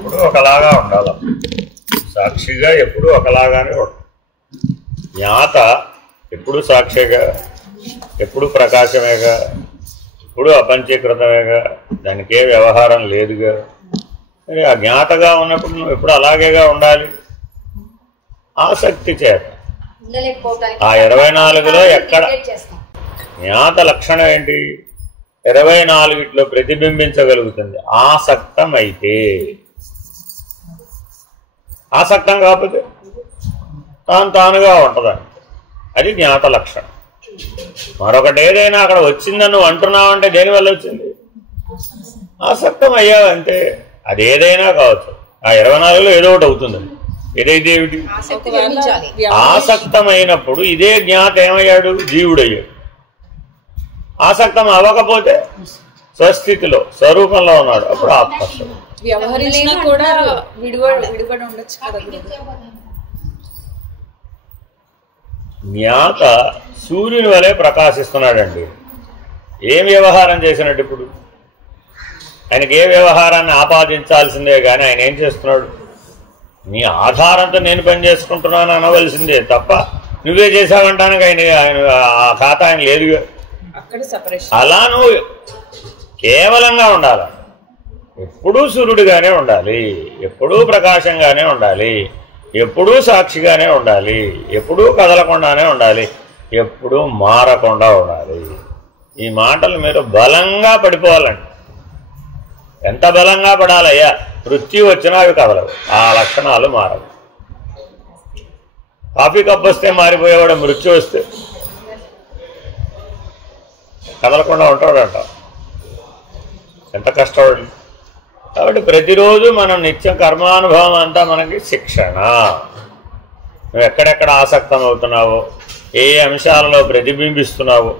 ఎప్పుడు ఒకలాగా ఉండాలి. సాక్షిగా ఎప్పుడు ఒకలాగానే ఉండాలి. జ్ఞాత ఎప్పుడు సాక్షిగా, ఎప్పుడు ప్రకాశమేగా, ఎప్పుడు అపంచీకృతమేగా, దానికి ఏ వ్యవహారం లేదుగా. మరి ఆ జ్ఞాతగా ఉన్నప్పుడు నువ్వు ఎప్పుడు అలాగేగా ఉండాలి. ఆసక్తి చేత ఆ 24లో ఎక్కడ జ్ఞాత లక్షణం ఏంటి? 24లో ప్రతిబింబించగలుగుతుంది. ఆసక్తం అయితే. ఆసక్తం కాకపోతే తానుగా ఉంటుందండి. అది జ్ఞాత లక్షణం. మరొకటి ఏదైనా అక్కడ వచ్చిందని నువ్వు అంటున్నావంటే దేనివల్ల వచ్చింది? ఆసక్తం అయ్యావంటే. అది ఏదైనా కావచ్చు. ఆ 24లో ఏదో ఒకటి అవుతుందండి. ఏదైతే ఏమిటి? ఆసక్తమైనప్పుడు ఇదే జ్ఞాత ఏమయ్యాడు? జీవుడయ్యాడు. ఆసక్తం అవ్వకపోతే స్వస్థితిలో స్వరూపంలో ఉన్నాడు. అప్పుడు ఆత్మస్వరూపం. వ్యవహరించినా కూడా విడిపడి ఉండొచ్చు కదా. జ్ఞాత సూర్యుని వలె ప్రకాశిస్తున్నాడండి. ఏం వ్యవహారం చేసినట్టు? ఇప్పుడు ఆయనకి ఏ వ్యవహారాన్ని ఆపాదించాల్సిందే కానీ ఆయన ఏం చేస్తున్నాడు? నీ ఆధారంతో నేను పని చేసుకుంటున్నాను అనవలసిందే తప్ప నువ్వే చేసావంటానికి ఆయన ఆ ఖాతా ఆయన లేదుగా. అలా నువ్వు కేవలంగా ఉండాలి. ఎప్పుడూ సూర్యుడిగానే ఉండాలి, ఎప్పుడూ ప్రకాశంగానే ఉండాలి, ఎప్పుడూ సాక్షిగానే ఉండాలి, ఎప్పుడూ కదలకుండానే ఉండాలి, ఎప్పుడూ మారకుండా ఉండాలి. ఈ మాటలు మీరు బలంగా పడిపోవాలండి. ఎంత బలంగా పడాలయ్యా? మృత్యు వచ్చినా అవి కదలవు. ఆ లక్షణాలు మారవు. కాఫీ కప్ వస్తే మారిపోయేవాడు, మృత్యు వస్తే కదలకుండా ఉంటాడంట. ఎంత కష్టపడి. కాబట్టి ప్రతిరోజు మనం నిత్య కర్మానుభవం అంతా మనకి శిక్షణ. నువ్వు ఎక్కడెక్కడ ఆసక్తం అవుతున్నావో, ఏ అంశాలలో ప్రతిబింబిస్తున్నావో,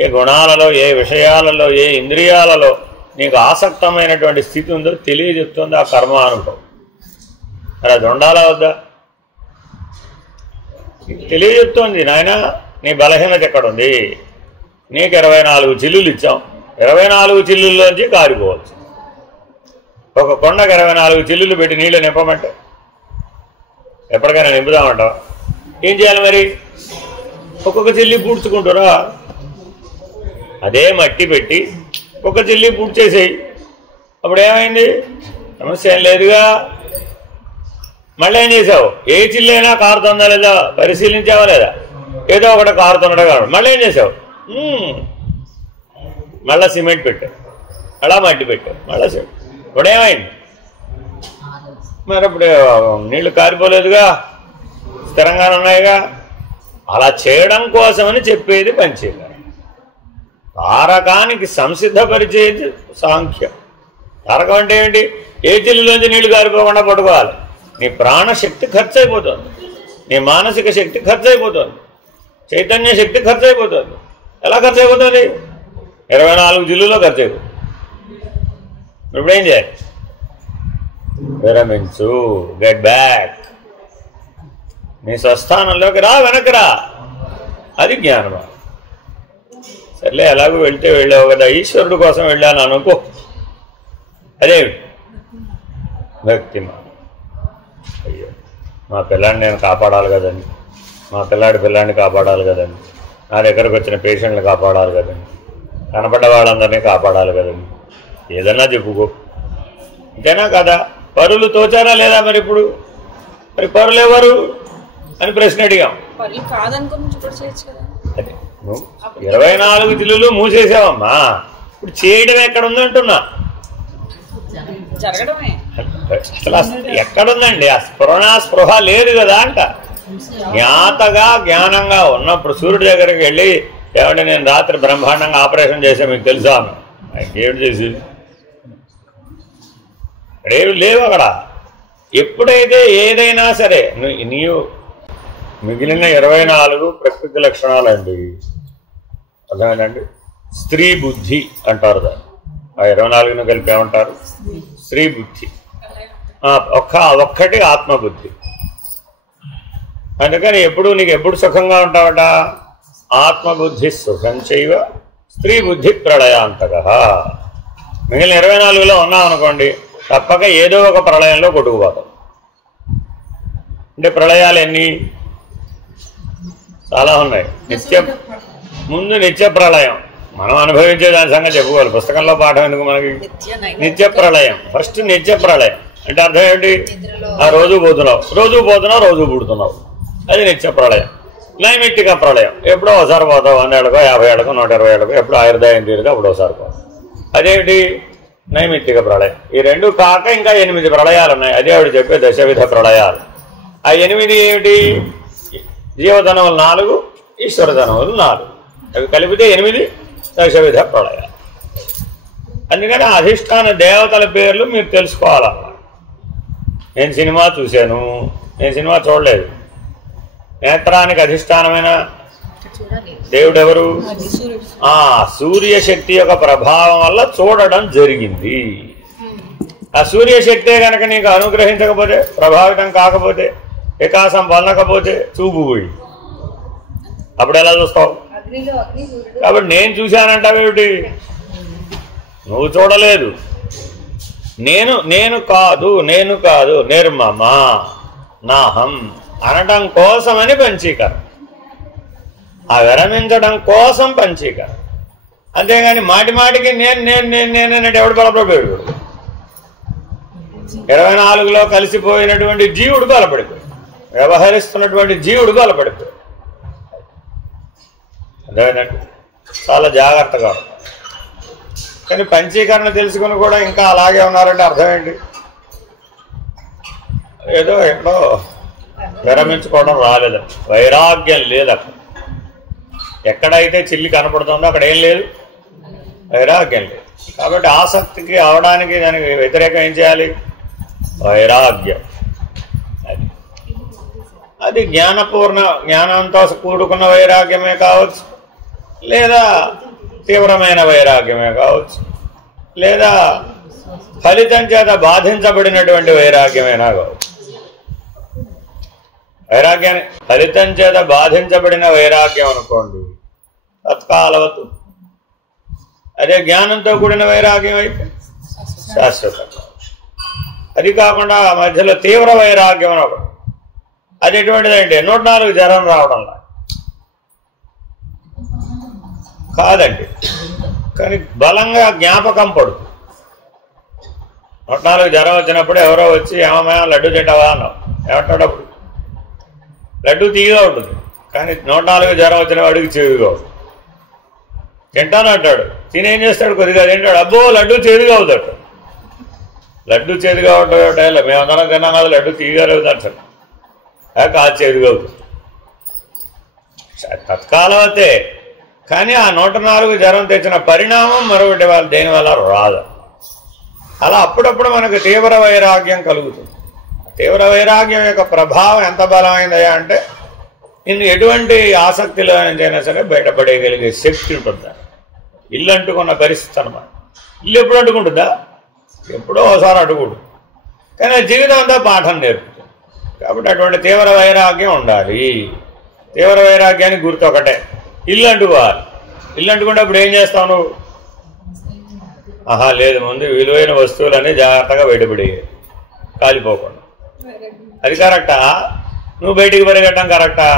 ఏ గుణాలలో, ఏ విషయాలలో, ఏ ఇంద్రియాలలో నీకు ఆసక్తమైనటువంటి స్థితి ఉందో తెలియజెప్తుంది ఆ కర్మానుభవం. మరి అది ఉండాలా వద్దా? తెలియజెప్తోంది. నాయన నీ బలహీనత ఎక్కడుంది? నీకు 24 చిల్లులు ఇచ్చాం. 24 చిల్లుల్లోంచి కారిపోవచ్చు. ఒక కొండకు 24 చిల్లులు పెట్టి నీళ్ళు నింపమంటే ఎప్పటికైనా నింపుదామంటావా? ఏం చేయాలి మరి? ఒక్కొక్క చిల్లి పూడ్చుకుంటారా? అదే మట్టి పెట్టి ఒక చిల్లి పూర్తి చేసేయి. అప్పుడు ఏమైంది? సమస్య ఏం లేదుగా. మళ్ళీ ఏం చేసావు? ఏ చిల్లైనా కారుతుందా లేదా పరిశీలించావా లేదా? ఏదో ఒకటి కారుతున్నాడు కాదు. మళ్ళీ ఏం చేసావు? మళ్ళా సిమెంట్ పెట్టావు, మళ్ళా మట్టి పెట్టావు, మళ్ళా సిమెంట్. ఇప్పుడు ఏమైంది? మరి అప్పుడు నీళ్లు కారిపోలేదుగా, స్థిరంగానే ఉన్నాయిగా. అలా చేయడం కోసమని చెప్పేది పంచీకరణ. తారకానికి సంసిద్ధపరిచేది సాంఖ్యం. తారకం అంటే ఏంటి? ఏ చిల్లులోంచి నీళ్లు కారిపోకుండా పట్టుకోవాలి. నీ ప్రాణశక్తి ఖర్చు అయిపోతుంది, నీ మానసిక శక్తి ఖర్చు అయిపోతుంది, చైతన్య శక్తి ఖర్చు అయిపోతుంది. ఎలా ఖర్చు అయిపోతుంది? 24 జిల్లులో ఖర్చు అయిపోతుంది. ఇప్పుడేం చేయాలి? విరమించు, గెట్ బ్యాక్. నీ స్వస్థానంలోకి రా, వెనక్కి రా. అది జ్ఞానమా? సర్లే, ఎలాగో వెళ్తే వెళ్ళావు కదా, ఈశ్వరుడు కోసం వెళ్ళాను అనుకో. అదేమిటి? భక్తిమా. అయ్యో, మా పిల్లాడిని నేను కాపాడాలి కదండి, మా పిల్లాడిని కాపాడాలి కదండి, నా దగ్గరకు వచ్చిన పేషెంట్ని కాపాడాలి కదండి, కనపడ్డ వాళ్ళందరినీ కాపాడాలి కదండి, ఏదన్నా చెప్పుకో. అంతేనా కదా? పరులు తోచారా లేదా? మరి ఇప్పుడు మరి పరులు ఎవరు అని ప్రశ్న అడిగాం. అదే, నువ్వు 24 జిల్లులు మూసేసావమ్మా. ఇప్పుడు చేయడం ఎక్కడుందంటున్నా? అసలు ఎక్కడుందండి? ఆ స్పృహ లేదు కదా అంట. జ్ఞాతగా జ్ఞానంగా ఉన్నప్పుడు సూర్యుడి దగ్గరికి వెళ్ళి, ఏమంటే నేను రాత్రి బ్రహ్మాండంగా ఆపరేషన్ చేసా మీకు తెలుసా అన్న. ఏమిటి చేసి? అక్కడేమి లేవు అక్కడ. ఎప్పుడైతే ఏదైనా సరే నీవు మిగిలిన 24 ప్రకృతి లక్షణాలండి. అర్థమేనండి? స్త్రీ బుద్ధి అంటారు దాన్ని. ఆ 24ను కలిపి ఏమంటారు? స్త్రీ బుద్ధి. ఒక్కటి ఆత్మబుద్ధి. అందుకని నీకు ఎప్పుడు సుఖంగా ఉంటావట? ఆత్మబుద్ధి సుఖం చేయవ, స్త్రీ బుద్ధి ప్రళయాంతక. మిగిలిన 24లో ఉన్నాం అనుకోండి, తప్పక ఏదో ఒక ప్రళయంలో కొట్టుకుపోతాం. అంటే ప్రళయాలు ఎన్ని? చాలా ఉన్నాయి. ముందు నిత్య ప్రళయం, మనం అనుభవించే దాని సంగతి చెప్పుకోవాలి. పుస్తకంలో పాఠం ఎందుకు మనకి? నిత్య ప్రళయం. ఫస్ట్ నిత్య ప్రళయం అంటే అర్థం ఏంటి? ఆ రోజు పోతున్నావు, రోజు పుడుతున్నావు, అది నిత్య ప్రళయం. నైమిత్తిక ప్రళయం, ఎప్పుడో ఒకసారి పోతావు, 100 ఏళ్ళకో 50 ఏళ్ళకో 120 ఏళ్ళకో, ఎప్పుడో ఆయుర్దాయం తీరుగా అప్పుడు ఒకసారి పోతావు, అదేంటి? నైమిత్తిక ప్రళయం. ఈ రెండు కాక ఇంకా 8 ప్రళయాలు ఉన్నాయి, అదే ఆవిడ చెప్పే దశవిధ ప్రళయాలు. ఆ 8 ఏమిటి? జీవధనములు 4, ఈశ్వర ధనములు 4, అవి కలిపితే 8 దశవిధ ప్రళయాలు. అందుకని అధిష్టాన దేవతల పేర్లు మీరు తెలుసుకోవాలన్నమాట. నేను సినిమా చూశాను, నేను సినిమా చూడలేదు. నేత్రానికి అధిష్టానమైన దేవుడు ఎవరు? సూర్యశక్తి యొక్క ప్రభావం వల్ల చూడడం జరిగింది. ఆ సూర్యశక్తే కనుక నీకు అనుగ్రహించకపోతే, ప్రభావితం కాకపోతే, వికాసం పొందకపోతే చూపు పోయి అప్పుడు ఎలా చూస్తావు? కాబట్టి నేను చూశానంటావేమిటి? నువ్వు చూడలేదు. నేను కాదు నిర్మమ నాహం అనటం కోసమని పంచీకరణ, ఆ విరమించడం కోసం పంచీకరణ. అంతేగాని మాటికి నేనన్నట్టు ఎవడు బలపడిపోయాడు? 24లో కలిసిపోయినటువంటి జీవుడు బలపడిపోయాడు, వ్యవహరిస్తున్నటువంటి జీవుడు బలపడిపోయాడు. అదేనండి, చాలా జాగ్రత్తగా ఉంటారు. కానీ పంచీకరణ తెలుసుకుని కూడా ఇంకా అలాగే ఉన్నారంటే అర్థం ఏంటి? ఏదో ఎక్కడో విరమించుకోవడం రాలేదు, వైరాగ్యం లేదు. అక్కడ ఎక్కడైతే చిల్లి కనపడుతుందో అక్కడ ఏం లేదు, వైరాగ్యం లేదు. కాబట్టి ఆసక్తికి అవడానికి దానికి వ్యతిరేకం ఏం చేయాలి? వైరాగ్యం. అది జ్ఞానంతో కూడుకున్న వైరాగ్యమే కావచ్చు, లేదా తీవ్రమైన వైరాగ్యమే కావచ్చు, లేదా ఫలితం చేత బాధించబడినటువంటి వైరాగ్యమైనా కావచ్చు. వైరాగ్యాన్ని ఫలితం చేత బాధించబడిన వైరాగ్యం అనుకోండి, తత్కాలవతు. అదే జ్ఞానంతో కూడిన వైరాగ్యం అయితే శాశ్వతంగా. అది కాకుండా మధ్యలో తీవ్ర వైరాగ్యం అని ఒకటి, అది ఎటువంటిదంటే 104 జ్వరం రావడంలా కాదండి, కానీ బలంగా జ్ఞాపకం పడుతుంది. 104 జ్వరం వచ్చినప్పుడు ఎవరో వచ్చి ఏమన్నా లడ్డు తింటావా అన్నావు, ఏమంటాడు? అప్పుడు లడ్డు తీయగా ఉంటుంది, కానీ 104 జ్వరం వచ్చిన వాడికి చేదుగా ఉంటుంది. తింటాను అంటాడు, తినేం చేస్తాడు? కొద్దిగా తింటాడు, అబ్బో లడ్డు చేదుగా అవుతాడు. లడ్డు చేదుగా ఉంటుంది, మేమందరం తిన్నాం కదా, లడ్డు తీయగా లేదు అంటాడు, కాదు చేదుగా అవుతుంది. తత్కాలవతే. కానీ ఆ 104 జ్వరం తెచ్చిన పరిణామం మరొకటి దేనివల్ల రాదు. అలా అప్పుడప్పుడు మనకు తీవ్ర వైరాగ్యం కలుగుతుంది. తీవ్ర వైరాగ్యం యొక్క ప్రభావం ఎంత బలమైందయా అంటే, నిన్ను ఎటువంటి ఆసక్తిలో నుంచైనా సరే బయటపడేయగలిగే శక్తి ఉంటుందా? ఇల్లు అంటుకున్న పరిస్థితి అన్నమాట. ఇల్లు ఎప్పుడు అంటుకుంటుందా? ఎప్పుడో ఒకసారి అడుగుడు, కానీ జీవితం అంతా పాఠం నేర్పుతుంది. కాబట్టి అటువంటి తీవ్ర వైరాగ్యం ఉండాలి. తీవ్ర వైరాగ్యానికి గుర్తు ఒకటే, ఇల్లు అంటుకోవాలి. ఇల్లు అంటుకుంటే అప్పుడు ఏం చేస్తావు నువ్వు? లేదు, ముందు విలువైన వస్తువులన్నీ జాగ్రత్తగా బయటపడేయాలి, కాలిపోకుండా. అది కరెక్టా? నువ్వు బయటికి పరిగెట్టడం కరెక్టా?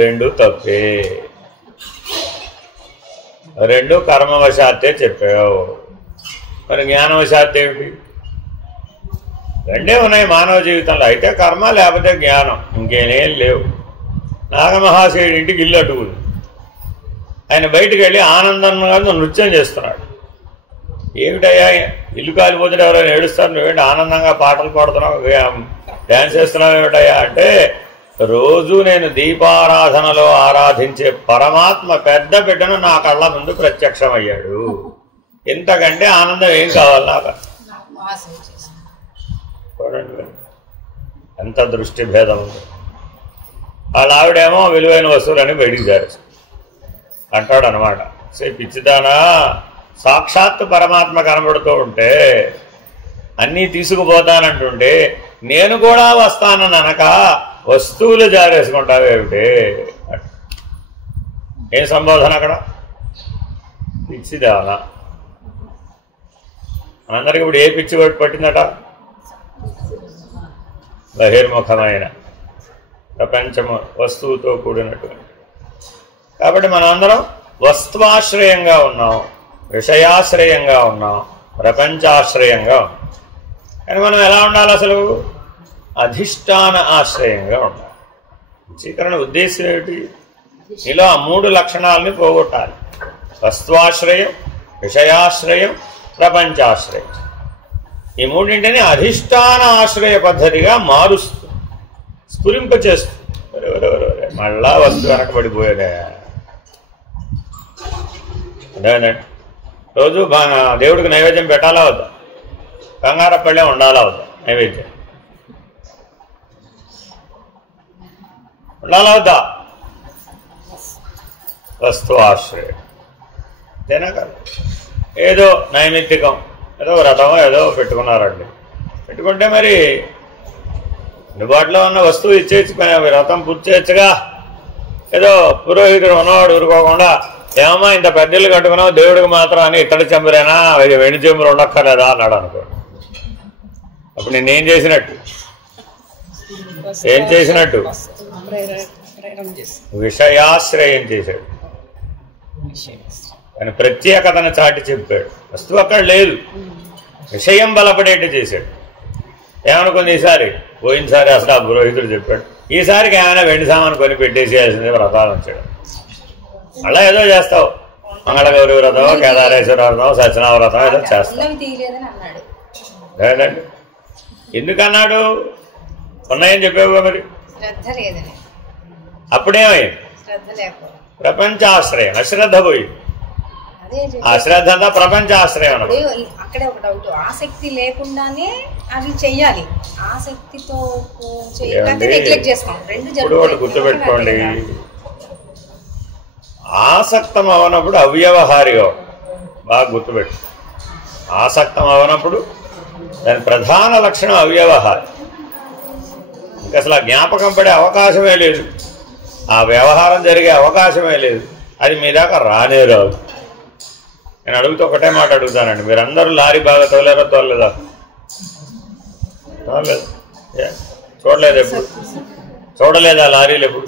రెండు తప్పే. రెండు కర్మవశాత్తే చెప్పావు, మరి జ్ఞానవశాత్తు ఏమిటి? రెండే ఉన్నాయి మానవ జీవితంలో, అయితే కర్మ లేకపోతే జ్ఞానం, ఇంకేనేం లేవు. నాగమహాశయుడి ఇంటికి ఇల్లు అటుకుడు, ఆయన బయటికి వెళ్ళి ఆనందంగా నృత్యం చేస్తున్నాడు. ఏమిటయ్యా ఇల్లు కాలిపోతే ఎవరైనా ఏడుస్తారు, నువ్వేంటి ఆనందంగా పాటలు పాడుతున్నావు, డ్యాన్స్ చేస్తున్నావు ఏమిటయ్యా అంటే, రోజు నేను దీపారాధనలో ఆరాధించే పరమాత్మ పెద్ద బిడ్డను నా కళ్ళ ముందు ప్రత్యక్షమయ్యాడు, ఇంతకంటే ఆనందం ఏం కావాలి నాకు? చూడండి ఎంత దృష్టి భేదం ఉంది. వాళ్ళ ఆవిడేమో విలువైన వస్తువులని బయటికి చేరేసి అంటాడు అనమాట. పిచ్చిదానా, సాక్షాత్తు పరమాత్మ కనబడుతూ ఉంటే అన్నీ తీసుకుపోతానంటుంటే నేను కూడా వస్తానని అనక వస్తువులు జారేసుకుంటావేమిటి? ఏం సంబోధన అక్కడ? పిచ్చిదానా. మనందరికీ ఇప్పుడు ఏ పిచ్చి పట్టిందట? బహిర్ముఖమైన ప్రపంచము వస్తువుతో కూడినటువంటి. కాబట్టి మనం అందరం వస్తువాశ్రయంగా ఉన్నాం, విషయాశ్రయంగా ఉన్నాం, ప్రపంచాశ్రయంగా ఉన్నాం. కానీ మనం ఎలా ఉండాలి? అసలు అధిష్టాన ఆశ్రయంగా ఉండాలి. వశీకరణ ఉద్దేశం ఏమిటి? ఇలా ఆ 3 లక్షణాలని పోగొట్టాలి. వస్తువాశ్రయం, విషయాశ్రయం, ప్రపంచాశ్రయం. ఈ మూడింటిని అధిష్టాన ఆశ్రయ పద్ధతిగా మారుస్తూ స్ఫురింపచేస్తుంది. మళ్ళా వస్తువు వెనకబడిపోయేదే. అదేనండి, రోజు దేవుడికి నైవేద్యం పెట్టాలా వద్దా? కంగారపళ్ళే ఉండాలా వద్దా? నైవేద్యం ఉండాలా వద్దా? వస్తువాశ్రయం అంతేనా కాదు? ఏదో నైమిత్తికం, ఏదో వ్రతం ఏదో పెట్టుకున్నారండి. పెట్టుకుంటే మరి అందుబాటులో ఉన్న వస్తువు ఇచ్చేసి వ్రతం పూర్తి చేయొచ్చుగా. ఏదో పురోహితుడు ఉన్నవాడు ఊరుకోకుండా, ఏమమ్మా ఇంత పెద్దలు కట్టుకున్నావు దేవుడికి మాత్రం అని ఇత్తడి చెంబులేనా, వెండి చెంబులు ఉండక్కర్లేదా అన్నాడు అనుకో. అప్పుడు నేనేం చేసినట్టు? ఏం చేసినట్టు? విషయాశ్రయం చేశాడు. కానీ ప్రత్యేకతను చాటి చెప్పాడు. వస్తువు అక్కడ లేదు, విషయం బలపడేట్టు చేశాడు. ఏమనుకుంది ఈసారి? పోయినసారి అసలు ఆ పురోహితుడు చెప్పాడు, ఈసారికి ఏమైనా వెండి సామాను కొని పెట్టేసేయాల్సిందే వ్రతాలు వచ్చాడు. అలా ఏదో చేస్తావు, మంగళగౌరి వ్రతం, కేదారేశ్వర వ్రతం, సత్యనారాయణ వ్రతం ఏదో చేస్తావు. లేదండి, ఎందుకన్నాడు? ఉన్నాయని చెప్పావుగా మరి. అప్పుడేమైంది? ప్రపంచాశ్రయం, అశ్రద్ధ పోయింది. అశ్రద్ధ అంతా ప్రపంచాశ్రయం అన్నమాట. అక్కడే ఒక డౌట్, ఆసక్తి లేకుండానే అది చెయ్యాలి, ఆసక్తితో నెగ్లెక్ట్ చేస్తాం. ఇప్పుడు ఒకటి గుర్తుపెట్టుకోండి, ఆసక్తం అవనప్పుడు అవ్యవహారిగా బాగా గుర్తుపెట్టు. ఆసక్తం అవనప్పుడు దాని ప్రధాన లక్షణం అవ్యవహారి. ఇంకా అసలు ఆ జ్ఞాపకం పడే అవకాశమే లేదు, ఆ వ్యవహారం జరిగే అవకాశమే లేదు. అది మీ దాకా రానే రాదు. నేను అడుగుతూ ఒకటే మాట అడుగుతానండి, మీరందరూ లారీ బాగా తోలేరా తోలేదా? తోలేదు. చూడలేదు ఎప్పుడు? చూడలేదా లారీలు ఎప్పుడు?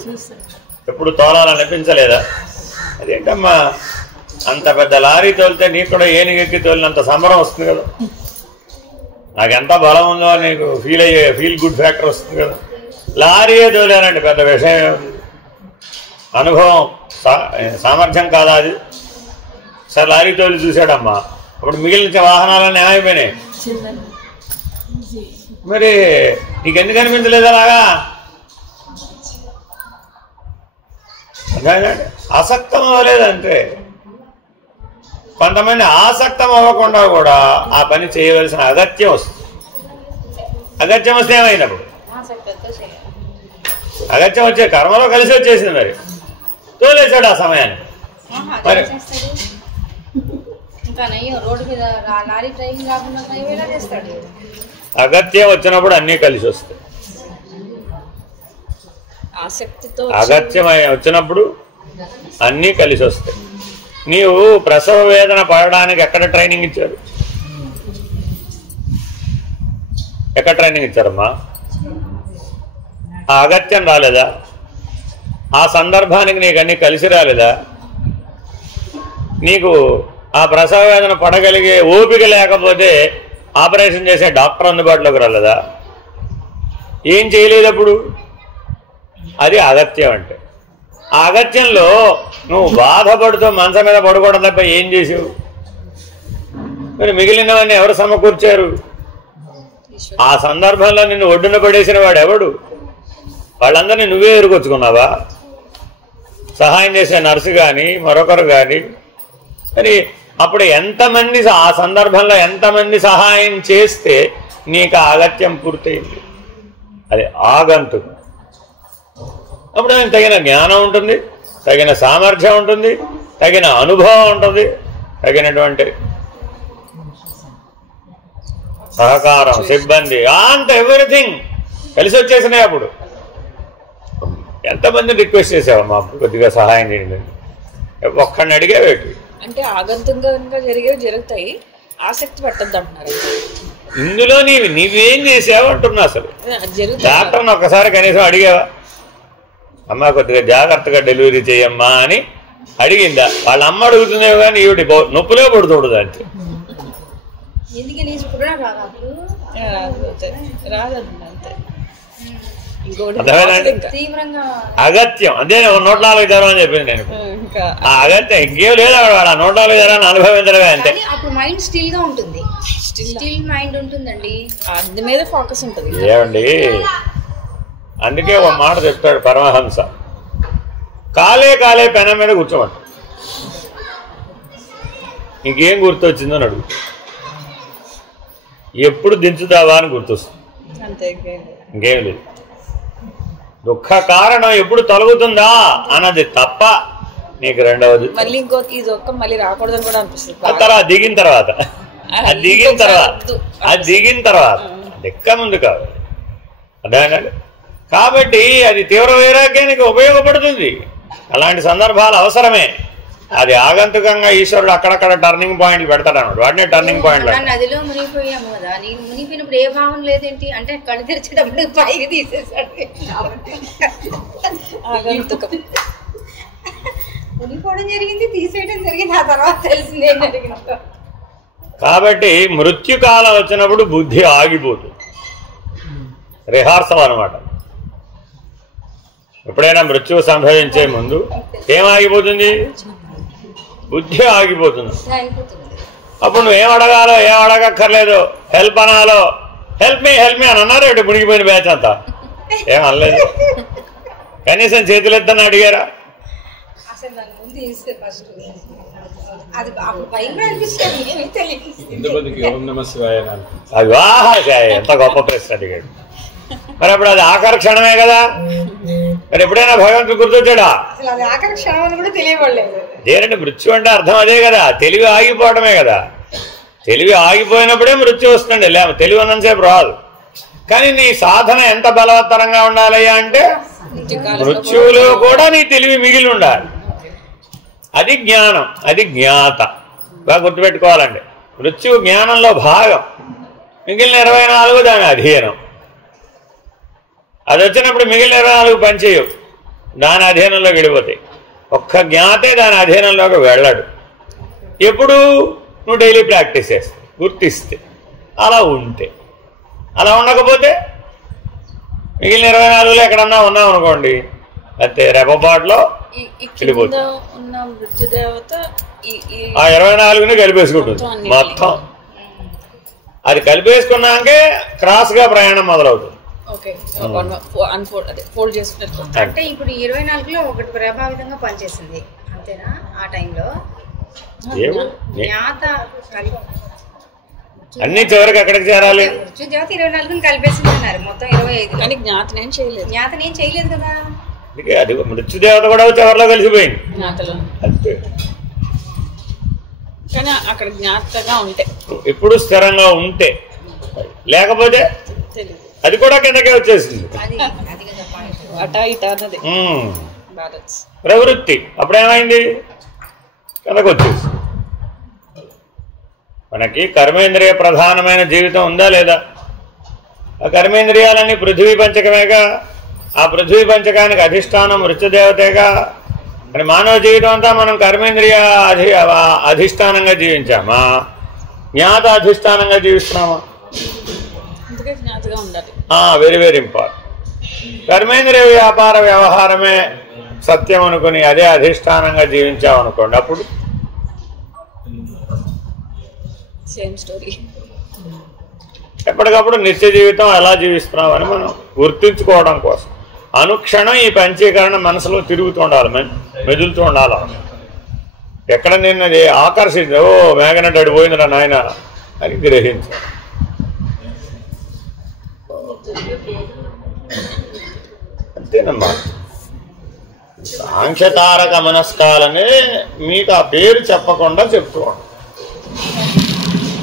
ఎప్పుడు తోలాలనిపించలేదా? అదేంటమ్మా, అంత పెద్ద లారీ తోలితే నీకు కూడా ఏనుగెక్కి తోలినంత సంబరం వస్తుంది కదా, నాకెంత బలం ఉందో నీకు ఫీల్ గుడ్ ఫ్యాక్టర్ వస్తుంది కదా. లారీయే తోలేనండి, పెద్ద విషయం, అనుభవం సామర్థ్యం కాదా అది? సార్ లారీ తోలి చూశాడమ్మా, అప్పుడు మిగిలిన వాహనాలన్నీ ఏమైపోయినాయి. మరి నీకెందుకు అనిపించలేదు అలాగా? ఆసక్తం అవ్వలేదంటే. కొంతమంది ఆసక్తం అవ్వకుండా కూడా ఆ పని చేయవలసిన అగత్యం వస్తుంది. అగత్యం వస్తే ఏమైనప్పుడు? అగత్యం వచ్చే కర్మలో కలిసి వచ్చేసింది, మరి తోలేశాడు ఆ సమయానికి. మరి అగత్యం వచ్చినప్పుడు అన్నీ కలిసి వస్తాయి. అగత్యం వచ్చినప్పుడు అన్నీ కలిసి వస్తాయి. నీవు ప్రసవ వేదన పడడానికి ఎక్కడ ట్రైనింగ్ ఇచ్చారు? ఎక్కడ ట్రైనింగ్ ఇచ్చారమ్మా? ఆ అగత్యం రాలేదా? ఆ సందర్భానికి నీకు అన్నీ కలిసి రాలేదా? నీకు ఆ ప్రసవ వేదన పడగలిగే ఓపిక లేకపోతే ఆపరేషన్ చేసే డాక్టర్ అందుబాటులోకి రాలేదా? ఏం చేయలేదప్పుడు? అది అగత్యం అంటే. ఆ అగత్యంలో నువ్వు బాధపడుతూ మంచం మీద పడుకోవడం తప్ప ఏం చేసావు? మరి మిగిలినవన్నీ ఎవరు సమకూర్చారు? ఆ సందర్భంలో నిన్ను ఒడ్డున పడేసిన వాడు ఎవడు? వాళ్ళందరినీ నువ్వే ఎరుకొచ్చుకున్నావా? సహాయం చేసే నర్సు కానీ మరొకరు కానీ. మరి అప్పుడు ఎంతమంది ఆ సందర్భంలో ఎంతమంది సహాయం చేస్తే నీకు ఆ అగత్యం పూర్తయింది? అది ఆగంతుకు. అప్పుడు ఆయనకు తగిన జ్ఞానం ఉంటుంది, తగిన సామర్థ్యం ఉంటుంది, తగిన అనుభవం ఉంటుంది, తగినటువంటి సహకారం, సిబ్బంది, అంత ఎవ్రీథింగ్ కలిసి వచ్చేసినాయి. అప్పుడు ఎంతమందిని రిక్వెస్ట్ చేసావమ్మా కొద్దిగా సహాయం చేయండి? ఒక్కడిని అడిగేవేటి? అంటే ఆగంతుకంగా జరిగేవి జరుగుతాయి, ఆసక్తి పెట్టద్దు అంటున్నారు. ఇందులో నీవేం చేసావు అంటున్నా. అసలు డాక్టర్ని ఒక్కసారి కనీసం అడిగావా, అమ్మ కొద్దిగా జాగ్రత్తగా డెలివరీ చేయమ్మా అని అడిగిందా? వాళ్ళ అమ్మ అడుగుతుందేమో కానీ ఈవిడి నొప్పులే పడుతుంది. అంతే. అగత్యం అంతే. 104 జ్వరం అని చెప్పింది నేను. ఆ అగత్యం ఇంకేం లేదు. వాడు 104 జ్వరాన్ని అనుభవించడమే అంతే. అప్పుడు మైండ్ స్టిల్ గా ఉంటుంది. స్టిల్ మైండ్ ఉంటుందండి, అది మీద ఫోకస్ ఉంటుంది. ఏమండి, అందుకే ఒక మాట చెప్తాడు పరమహంస, కాలే కాలే పెనం మీద కూర్చోమంట. ఇంకేం గుర్తొచ్చిందో అని అడుగు. ఎప్పుడు దించుతావా అని గుర్తొస్తుంది, ఇంకేం లేదు. దుఃఖ కారణం ఎప్పుడు తొలగుతుందా అన్నది తప్ప నీకు రెండవది. మళ్ళీ ఇంకో ఈ దుఃఖం మళ్ళీ రాకూడదని కూడా అనిపిస్తుంది. తర్వాత దిగిన తర్వాత అది దిగిన తర్వాత దిక్క ముందు కావాలి. అర్థమైందండి? కాబట్టి అది తీవ్ర వైరాగ్యానికి ఉపయోగపడుతుంది. అలాంటి సందర్భాలు అవసరమే. అది ఆగంతుకంగా ఈశ్వరుడు అక్కడక్కడ టర్నింగ్ పాయింట్లు పెడతాడు అన్నాడు. వాటినే టర్నింగ్ పాయింట్లు. నదిలో మునిగిపోయాము కదా, నేను మునిగిపోయినప్పుడు ఏ భావం లేదేంటి అంటే కళ్ళు తెరిచేటప్పుడు పైకి తీసేసాడు. మునిగిపోవడం జరిగింది, తీసేయడం జరిగింది, ఆ తర్వాత తెలిసింది ఏం జరిగిందో. కాబట్టి మృత్యుకాలం వచ్చినప్పుడు బుద్ధి ఆగిపోతుంది. రిహార్సల్ అనమాట. ఎప్పుడైనా మృత్యువు సంభవించే ముందు ఏం ఆగిపోతుంది? బుద్ధి ఆగిపోతుంది. అప్పుడు నువ్వేం అడగాలో ఏం అడగక్కర్లేదు, హెల్ప్ అనాలో హెల్ప్ మీ అని అన్నారు. ఇటు మునిగిపోయిన బ్యాచ్ అంతా ఏం అనలేదు. కనీసం చేతులెత్తని అడిగారా? అది ఎంత గొప్ప ప్రశ్న అడిగాడు. మరి అప్పుడు అది ఆఖరి క్షణమే కదా. మరి ఎప్పుడైనా భగవంతుడు గుర్తొచ్చాడా? దేనండి మృత్యు అంటే అర్థం అదే కదా, తెలివి ఆగిపోవడమే కదా. తెలివి ఆగిపోయినప్పుడే మృత్యు వస్తుంది. తెలివి ఉన్నంతసేపు రాదు. కానీ నీ సాధన ఎంత బలవత్తరంగా ఉండాలయ్యా అంటే మృత్యువులో కూడా నీ తెలివి మిగిలి ఉండాలి. అది జ్ఞానం, అది జ్ఞాత. బాగా గుర్తుపెట్టుకోవాలండి. మృత్యు జ్ఞానంలో భాగం, మిగిలిన 24 దాని అధీనం. అది వచ్చినప్పుడు మిగిలిన 24 పనిచేయవు, దాని అధీనంలోకి వెళ్ళిపోతాయి. ఒక్క జ్ఞాతే దాని అధీనంలోకి వెళ్ళాడు. ఎప్పుడు నువ్వు డైలీ ప్రాక్టీస్ చేస్తావు, గుర్తిస్తే, అలా ఉంటే. అలా ఉండకపోతే మిగిలిన 24లో ఎక్కడన్నా ఉన్నాం అనుకోండి, అంతే రెప్పపాటులో వెళ్ళిపోతుంది. ఆ 24ని కలిపేసుకుంటుంది మొత్తం. అది కలిపేసుకున్నాకే క్రాస్గా ప్రయాణం మొదలవుతుంది. అంటే ఇప్పుడు 24లో ఒకటి ప్రభావితంగా పనిచేసింది అంతేనా? ఆ టైంలో జ్ఞాత అన్ని చివరికి ఎక్కడికి చేరాలి? మృత్యుదేవత 24ని కలిపేసింది అన్నారు. మొత్తం 25. కానీ జ్ఞాతనేం చేయలేదు కదా. అది మృత్యుదేవత కూడా చివరిలో కలిసిపోయింది అంతే. కానీ అక్కడ జ్ఞాతగా ఉంటే, ఇప్పుడు స్థిరంగా ఉంటే, లేకపోతే అది కూడా కిందకే వచ్చేసింది. ప్రవృత్తి అప్పుడేమైంది? కిందకు వచ్చేసింది. మనకి కర్మేంద్రియ ప్రధానమైన జీవితం ఉందా లేదా? ఆ కర్మేంద్రియాలన్నీ పృథ్వీ పంచకమేగా. ఆ పృథ్వీ పంచకానికి అధిష్టానం మృత్యుదేవతేగా. మరి మానవ జీవితం అంతా మనం కర్మేంద్రియ అధిష్టానంగా జీవించామా, జ్ఞాత అధిష్టానంగా జీవిస్తున్నామా? Very very important. కర్మేంద్రియ వ్యాపార వ్యవహారమే సత్యం అనుకుని అదే అధిష్టానంగా జీవించామనుకోండి, అప్పుడు సేమ్ స్టోరీ. ఎప్పటికప్పుడు నిత్య జీవితం ఎలా జీవిస్తున్నామని మనం గుర్తించుకోవడం కోసం అనుక్షణం ఈ పంచీకరణ మనసులో తిరుగుతూ ఉండాలి, మెదులుతూ ఉండాలి. ఎక్కడ నిన్నది ఆకర్షించి ఓ మేఘనట్టు అడిపోయిందిరా నాయన అని గ్రహించాలి. అంతేనమ్మా. సాంఖ్యతారక మనస్కాలనే మీకు ఆ పేరు చెప్పకుండా చెప్తూ ఉంటాం.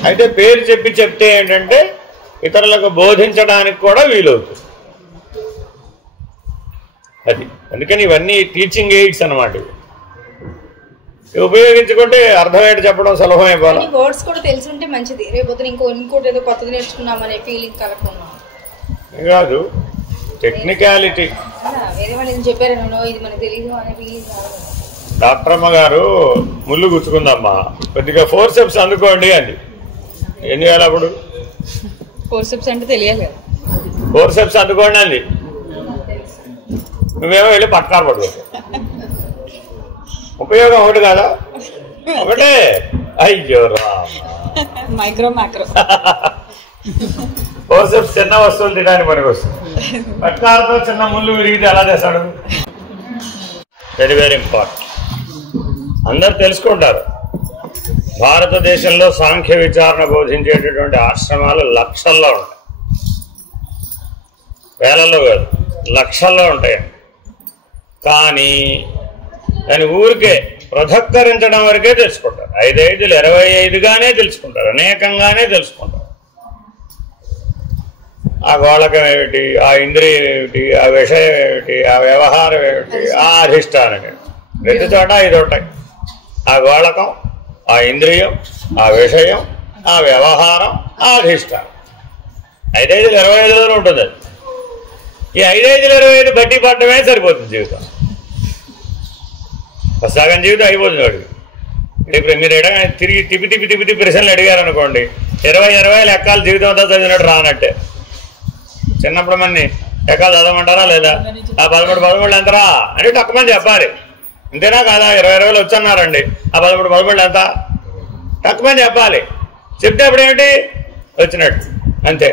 అయితే పేరు చెప్తే ఏంటంటే ఇతరులకు బోధించడానికి కూడా వీలవుతుంది. అది అందుకని ఇవన్నీ టీచింగ్ ఎయిడ్స్ అన్నమాట. ఉపయోగించుకుంటే అర్థమయ్యేట చెప్పడం సులభం అయిపోవాలి. వర్డ్స్ కూడా తెలిసి ఉంటే మంచిది. రేపొద్దున ఇంకోటి ఏదో కొత్తది నేర్చుకున్నామనే ఫీలింగ్ కలగకుండా కాదు. టెక్నికాలిటీ వేరే వాళ్ళు ఏం చెప్పారనో ఇది మనకు తెలియదు అనే ఫీలింగ్. డాక్టర్ అమ్మ గారు ముళ్ళు గుచ్చుకుందమ్మా, కొద్దిగా ఫోర్సెప్స్ అందుకోండి అంది. ఏం చేయాలి అప్పుడు? ఫోర్సెప్స్ అంటే తెలియాలి కదా. ఫోర్సెప్స్ అందుకోండి అంది. నువ్వేమో వెళ్ళి పట్కారు పడుకో. ఉపయోగం ఒకటి కాదా? ఒకటే. అయ్యో రా మైక్రో మ్యాక్రో. ఫోర్సెప్స్ చిన్న వస్తువులు తినడానికి పనికి వస్తుంది. పట్కారతో చిన్న ముళ్ళు విరిగితే ఎలా చేస్తాడు? Very very important. అందరు తెలుసుకుంటారు. భారతదేశంలో సాంఖ్య విచారణ బోధించేటటువంటి ఆశ్రమాలు లక్షల్లో ఉంటాయి, వేలల్లో కాదు, లక్షల్లో ఉంటాయి. కానీ దాని ఊరికే పృథక్కరించడం వరకే తెలుసుకుంటారు. 5 5 25గానే తెలుసుకుంటారు, అనేకంగానే తెలుసుకుంటారు. ఆ గోళకం ఏమిటి, ఆ ఇంద్రియం ఏమిటి, ఆ విషయం ఏమిటి, ఆ వ్యవహారం ఏమిటి, ఆ అధిష్టానం ఏమిటి, ప్రతి చోట 5 ఉంటాయి. ఆ గోళకం, ఆ ఇంద్రియం, ఆ విషయం, ఆ వ్యవహారం, ఆ అధిష్టానం. 5 5 25లో ఉంటుంది అది. ఈ 5 5 25 బట్టి పడటమే సరిపోతుంది జీవితం. సగం జీవితం అయిపోతుంది వాడికి. ఇప్పుడు మీరు ఎడగానే తిరిగి తిప్పి ప్రశ్నలు అడిగారు అనుకోండి, 20 20 లెక్కలు జీవితం అంతా చదివినట్టు రానట్టే. చిన్నప్పుడు మన్ని లెక్కలు చదవమంటారా లేదా? ఆ 13 13 ఎంతరా అంటే తక్కువని చెప్పాలి. అంతేనా కాదా? 20 20 వచ్చన్నారండి, ఆ 13 13 ఎంత తక్కువని చెప్పాలి. చెప్తే అప్పుడేమిటి వచ్చినట్టు అంతే.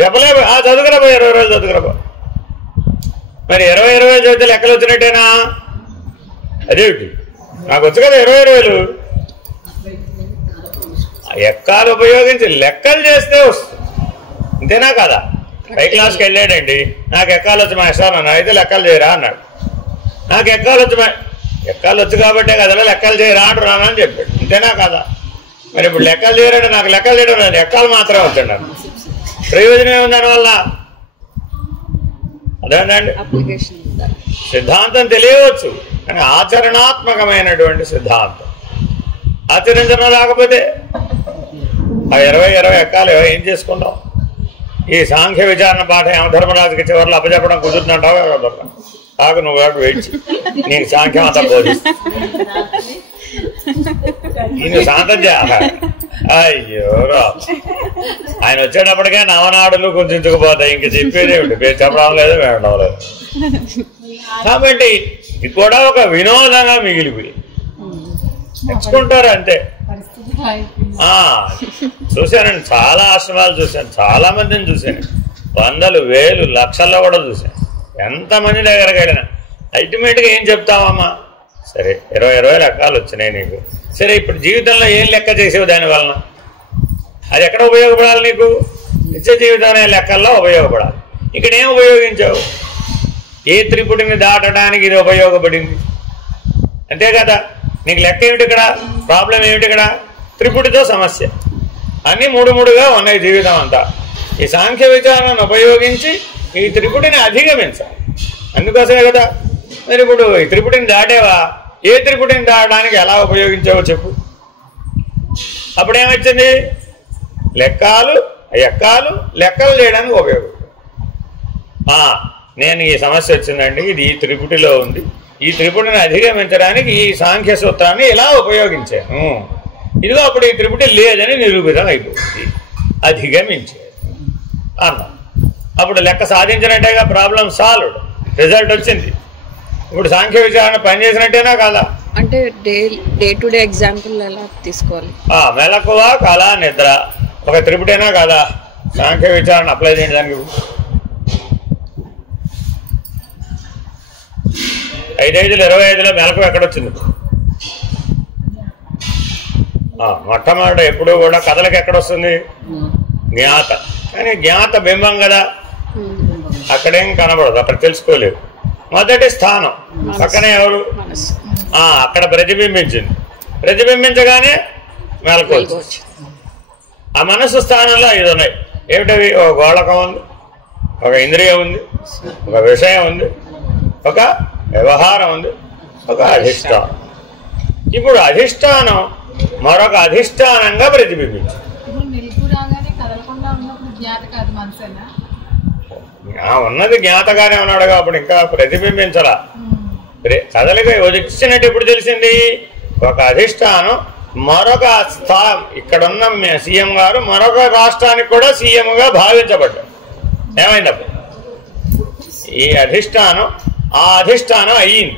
చెప్పలేవు. చదువుకురాబో 20 రోజులు చదువుకురాబో. మరి 20 20 చదివితే లెక్కలు వచ్చినట్టేనా? అదేమిటి? నాకు వచ్చు కదా 20 20. ఎక్కాలు ఉపయోగించి లెక్కలు చేస్తే వస్తుంది. అంతేనా కదా? పై క్లాస్కి వెళ్ళాడండి, నాకు ఎక్కాలు వచ్చి మా సార్ అన్న, అయితే లెక్కలు చేయరా అన్నాడు. నాకు ఎక్కాలు వచ్చు కాబట్టే కదా లెక్కలు చేయరా అంటున్నాను అని చెప్పాడు. అంతేనా కదా? మరి ఇప్పుడు లెక్కలు చేయరంటే నాకు లెక్కలు చేయడం లేదు, ఎక్కాలు మాత్రమే వచ్చాడు. నాకు ప్రయోజనం ఏముంది దానివల్ల? అదేంటండి, సిద్ధాంతం తెలియవచ్చు కానీ ఆచరణాత్మకమైనటువంటి సిద్ధాంతం ఆచరించడం రాకపోతే ఆ 20 20 ఎక్కాలు ఏం చేసుకుందాం? ఈ సాంఖ్య విచారణ పాఠ యమధర్మరాజుకి చివరిలో అప్పచెప్పడం కుదురుతుంటావా? కాకు నువ్వు కాబట్టి వెయిట్, నీకు సాంఖ్యం అంతా బోధిస్తా. ఈయన శాంతం చేయాలి. అయ్యో రా, ఆయన వచ్చేటప్పటికే నవనాడులు గుర్తించుకుపోతాయి. ఇంక చెప్పేది ఏమిటి? పేరు చెప్పడం లేదు, వినడం లేదు. కాబట్టి ఇది కూడా ఒక వినోదంగా మిగిలిపోయి తెచ్చుకుంటారు అంతే. చూశానండి, చాలా ఆశ్రమాలు చూశాను, చాలా మందిని చూశాను, 100 1000 లక్షల్లో కూడా చూశాను. ఎంతమంది దగ్గరకు వెళ్ళినా అల్టిమేట్గా ఏం చెప్తావమ్మా? సరే 20 20 లెక్కలు వచ్చినాయి నీకు, సరే ఇప్పుడు జీవితంలో ఏం లెక్క చేసేవి దానివలన? అది ఎక్కడ ఉపయోగపడాలి నీకు? నిత్య జీవితం అనే లెక్కల్లో ఉపయోగపడాలి. ఇక్కడ ఏం ఉపయోగించావు? ఏ త్రిపుటిని దాటడానికి ఇది ఉపయోగపడింది, అంతే కదా? నీకు లెక్క ఏమిటి ఇక్కడ? ప్రాబ్లం ఏమిటి ఇక్కడ? త్రిపుటితో సమస్య. అన్నీ 3 3గా ఉన్నాయి జీవితం అంతా. ఈ సాంఖ్య విచారణను ఉపయోగించి ఈ త్రిపుటిని అధిగమించాలి. అందుకోసమే కదా. మరి ఇప్పుడు ఈ త్రిపుటిని దాటేవా? ఏ త్రిపుటిని దాటడానికి ఎలా ఉపయోగించావో చెప్పు. అప్పుడేమొచ్చింది? లెక్కలు లెక్కలు చేయడానికి ఉపయోగం. నేను ఈ సమస్య వచ్చిందండి, ఇది ఈ త్రిపుటిలో ఉంది, ఈ త్రిపుటిని అధిగమించడానికి ఈ సాంఖ్య సూత్రాన్ని ఇలా ఉపయోగించాను, ఇదిగో అప్పుడు ఈ త్రిపుటి లేదని నిరూపితం అయిపోయింది, అధిగమించేది అన్నాం. అప్పుడు లెక్క సాధించినట్టేగా, ప్రాబ్లం సాల్వ్డ్, రిజల్ట్ వచ్చింది. ఇప్పుడు సాంఖ్య విచారణ పనిచేసినట్టేనా కాదా? అంటే డే టు డే ఎగ్జాంపుల్ ఎలా తీసుకోవాలి? మెలకువ, కళ, నిద్ర ఒక త్రిపుటేనా కాదా? సాంఖ్య విచారణ అప్లై చేయండి దానికి. 5 5 25లో మెలకు ఎక్కడొచ్చింది? మొట్టమొదట ఎప్పుడు కూడా కథలకు ఎక్కడొస్తుంది? జ్ఞాత. కానీ జ్ఞాత బింబం కదా, అక్కడేం కనబడదు, అక్కడ తెలుసుకోలేదు. మొదటి స్థానం పక్కనే ఎవరు? అక్కడ ప్రతిబింబించింది. ప్రతిబింబించగానే మెలకు వచ్చింది. ఆ మనస్సు స్థానంలో 5 ఉన్నాయి. ఏమిటవి? ఒక గోళకం ఉంది, ఒక ఇంద్రియం ఉంది, ఒక విషయం ఉంది, ఒక వ్యవహారం ఉంది, ఒక అధిష్టానం. ఇప్పుడు అధిష్టానం మరొక అధిష్టానంగా ప్రతిబింబించింది. ఉన్నది జ్ఞాతగానే ఉన్నాడు కాబట్టి ఇంకా ప్రతిబింబించలా. కదలిక వచ్చినట్టు ఎప్పుడు తెలిసింది? ఒక అధిష్టానం మరొక ఇక్కడున్న సీఎం గారు మరొక రాష్ట్రానికి కూడా సీఎంగా భావించబడ్డారు. ఏమైందప్పుడు ఈ అధిష్టానం ఆ అధిష్టానం అయ్యింది.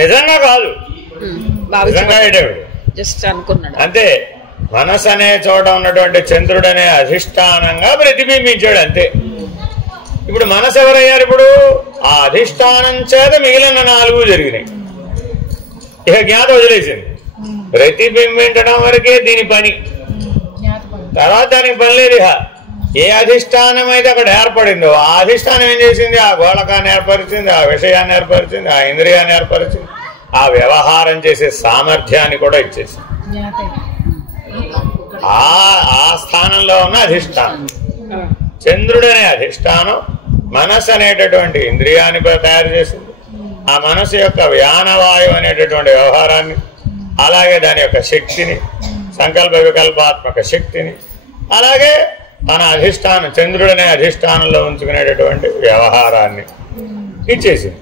నిజంగా కాదు, నిజంగా అంతే. మనసు అనే చోట ఉన్నటువంటి చంద్రుడు అనే అధిష్టానంగా ప్రతిబింబించాడు అంతే. ఇప్పుడు మనసు ఎవరయ్యారు? ఇప్పుడు ఆ అధిష్టానం చేత మిగిలిన 4 జరిగినాయి. ఇక జ్ఞాత వదిలేసింది. ప్రతిబింబించడం వరకే దీని పని, తర్వాత దానికి పని లేదు. ఇక ఏ అధిష్టానం అయితే అక్కడ ఏర్పడిందో ఆ అధిష్టానం ఏం చేసింది? ఆ గోళకాన్ని ఏర్పరిచింది, ఆ విషయాన్ని ఏర్పరిచింది, ఆ ఇంద్రియాన్ని ఏర్పరిచింది, ఆ వ్యవహారం చేసే సామర్థ్యాన్ని కూడా ఇచ్చేసింది. ఆ స్థానంలో ఉన్న అధిష్టానం చంద్రుడనే అధిష్టానం మనస్సు అనేటటువంటి ఇంద్రియాన్ని తయారు చేసింది. ఆ మనసు యొక్క వ్యానవాయువు అనేటటువంటి వ్యవహారాన్ని, అలాగే దాని యొక్క శక్తిని, సంకల్ప వికల్పాత్మక శక్తిని, అలాగే మన అధిష్టానం చంద్రుడనే అధిష్టానంలో ఉంచుకునేటటువంటి వ్యవహారాన్ని ఇచ్చేసింది.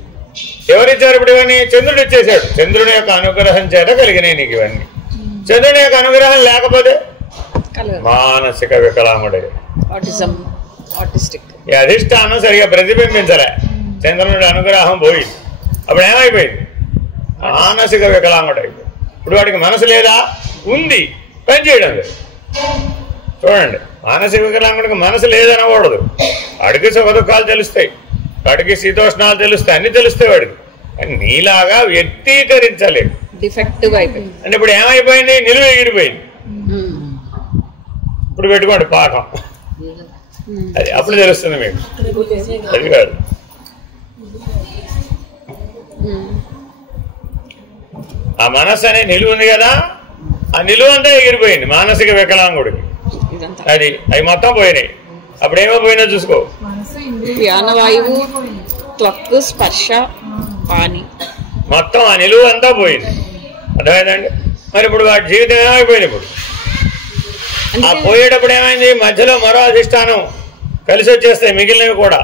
ఎవరిచ్చారు ఇప్పుడు ఇవన్నీ? చంద్రుడు ఇచ్చేశాడు. చంద్రుని యొక్క అనుగ్రహం చేత కలిగినాయి నీకు ఇవన్నీ. చంద్రుని యొక్క అనుగ్రహం లేకపోతే మానసిక వికలాంగుడే. ఈ అధిష్టానం సరిగా ప్రతిబింబించలే, చంద్రుడి అనుగ్రహం పోయింది. అప్పుడు ఏమైపోయింది? మానసిక వికలాంగుడైపోయింది. ఇప్పుడు వాడికి మనసు లేదా? ఉంది, పనిచేయడం లేదు. చూడండి, మానసిక వికలాంగుడికి మనసు లేదనకూడదు. వాడికి సుఖ దుఃఖాలు తెలుస్తాయి, వాడికి శీతోష్ణాలు తెలుస్తాయి, అన్ని తెలుస్తాయి వాడికి. నీలాగా వ్యక్తీకరించలేదు. డిఫెక్టివ్ అయిపోయింది. అంటే ఇప్పుడు ఏమైపోయింది? నిలువ ఎగిరిపోయింది. ఇప్పుడు పెట్టుకోండి పాఠం, అది అప్పుడు తెలుస్తుంది మీకు. అది కాదు, ఆ మనస్సు అనే నిలువ ఉంది కదా, ఆ నిలువ అంతా ఎగిరిపోయింది మానసిక వికలాంగుడికి. అది అవి మొత్తం పోయినాయి. అప్పుడేమో పోయినా చూసుకో. వ్యానవాయువు, త్వక్కు, స్పర్శ, పాని, మొత్తం ఆ నిలువ అంతా పోయింది. అర్థమైందండి? మరి ఇప్పుడు వాటి జీవితం ఏమైపోయింది? ఇప్పుడు ఆ పోయేటప్పుడు ఏమైంది? మధ్యలో మరో అధిష్టానం కలిసి వచ్చేస్తాయి మిగిలినవి కూడా.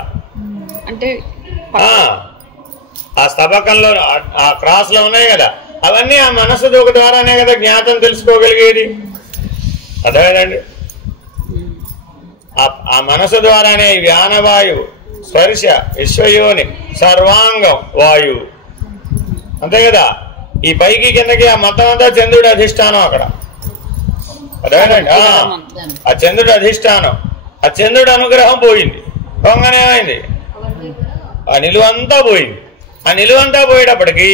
అంటే ఆ స్తబకంలో ఆ క్రాస్ లో ఉన్నాయి కదా, అవన్నీ ఆ మనస్సు దూక ద్వారానే కదా జ్ఞాతం తెలుసుకోగలిగేది. అర్థమైందండి? ఆ మనసు ద్వారానే వ్యానవాయువు, స్పర్శ, విశ్వయోని, సర్వాంగం వాయువు, అంతే కదా. ఈ పైకి కిందకి ఆ మొత్తం అంతా చంద్రుడి అధిష్టానం అక్కడ. అదేనండి, ఆ చంద్రుడి అధిష్టానం, ఆ చంద్రుడి అనుగ్రహం పోయింది. పోగానే ఏమైంది? ఆ నిలువంతా పోయింది. ఆ నిలువంతా పోయేటప్పటికి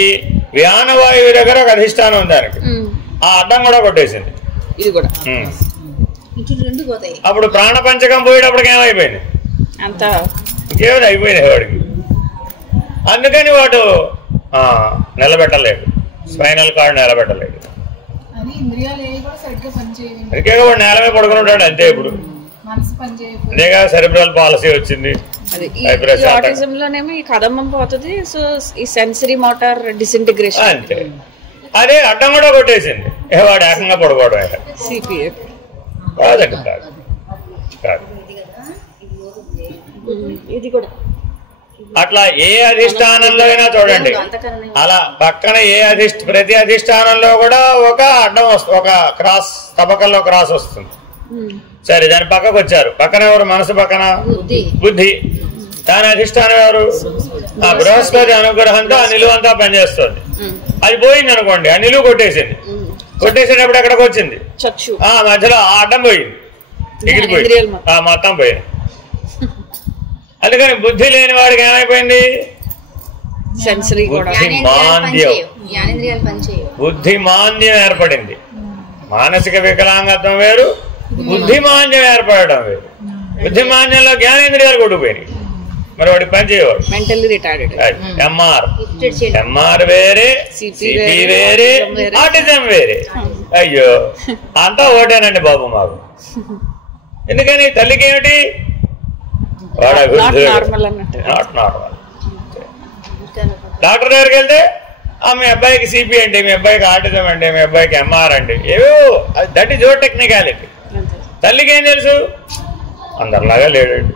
వ్యానవాయువు దగ్గర ఒక అధిష్టానం ఉంది, దానికి ఆ అడ్డం కూడా కొట్టేసింది. ఇది కూడా అప్పుడు ప్రాణపంచకం పోయేటప్పటికి ఏమైపోయింది? అంతా ఇంకేమైనా అయిపోయినాయి వాడికి. అందుకని వాడు నిలబెట్టలేడు, స్పైనల్ కార్డ్ నిలబెట్టలేడు. అందుకే వాడు నేలమే పడుకుని ఉంటాడు అంతే. ఇప్పుడు అంతేగా సెరిబ్రల్ పాలసీ వచ్చింది. ఆటిజంలోనేమో ఈ కదమ్మం పోతుంది. సో ఈ సెన్సరీ మోటార్ డిసింటిగ్రేషన్ అంతే. అదే అడ్డం కూడా కొట్టేసింది. వాడు ఏకంగా పడుకోవడం. సిపిఏ కాదండి, కాదు కాదు. ఇది కూడా అట్లా ఏ అధిష్టానంలో అయినా చూడండి, అలా పక్కన ప్రతి అధిష్టానంలో కూడా ఒక అడ్డం వస్తుంది, ఒక క్రాస్, తబకల్లో క్రాస్ వస్తుంది. సరే, దాని పక్కకు వచ్చారు. పక్కన ఎవరు? మనసు పక్కన బుద్ధి. దాని అధిష్టానం ఎవరు? ఆ బృహస్పతి అనుగ్రహంతో ఆ నిలువ అంతా పనిచేస్తుంది. అది పోయింది అనుకోండి, ఆ నిలువ కొట్టేసింది. కొట్టేసేటప్పుడు ఎక్కడికి వచ్చింది? ఆ మధ్యలో ఆ అడ్డం పోయింది, ఎగిరిపోయింది, మొత్తం పోయింది. అందుకని బుద్ధి లేని వాడికి ఏమైపోయింది? బుద్ధిమాంద్యం ఏర్పడింది. మానసిక వికలాంగత్వం వేరు, బుద్ధిమాంద్యం ఏర్పడడం వేరు. బుద్ధిమాంద్యంలో జ్ఞానేంద్రియాలు కొట్టుకుపోయినాయి. మరి వాడికి పని చేయవాడు. ఎంఆర్ వేరే, సిపి వేరే, ఆటిజం వేరే. అయ్యో, అంతా ఓటేనండి బాబు మాకు. ఎందుకని? తల్లికి ఏమిటి? Not normal. డాక్టర్ దగ్గరికి వెళ్తే మీ అబ్బాయికి సిపి అండి, మీ అబ్బాయికి ఆర్టిజం అండి, మీ అబ్బాయికి ఎంఆర్ అండి, ఏవో దట్ ఈజ్ యువర్ టెక్నికాలిటీ. తల్లికి ఏం తెలుసు? అందరిలాగా లేడండి.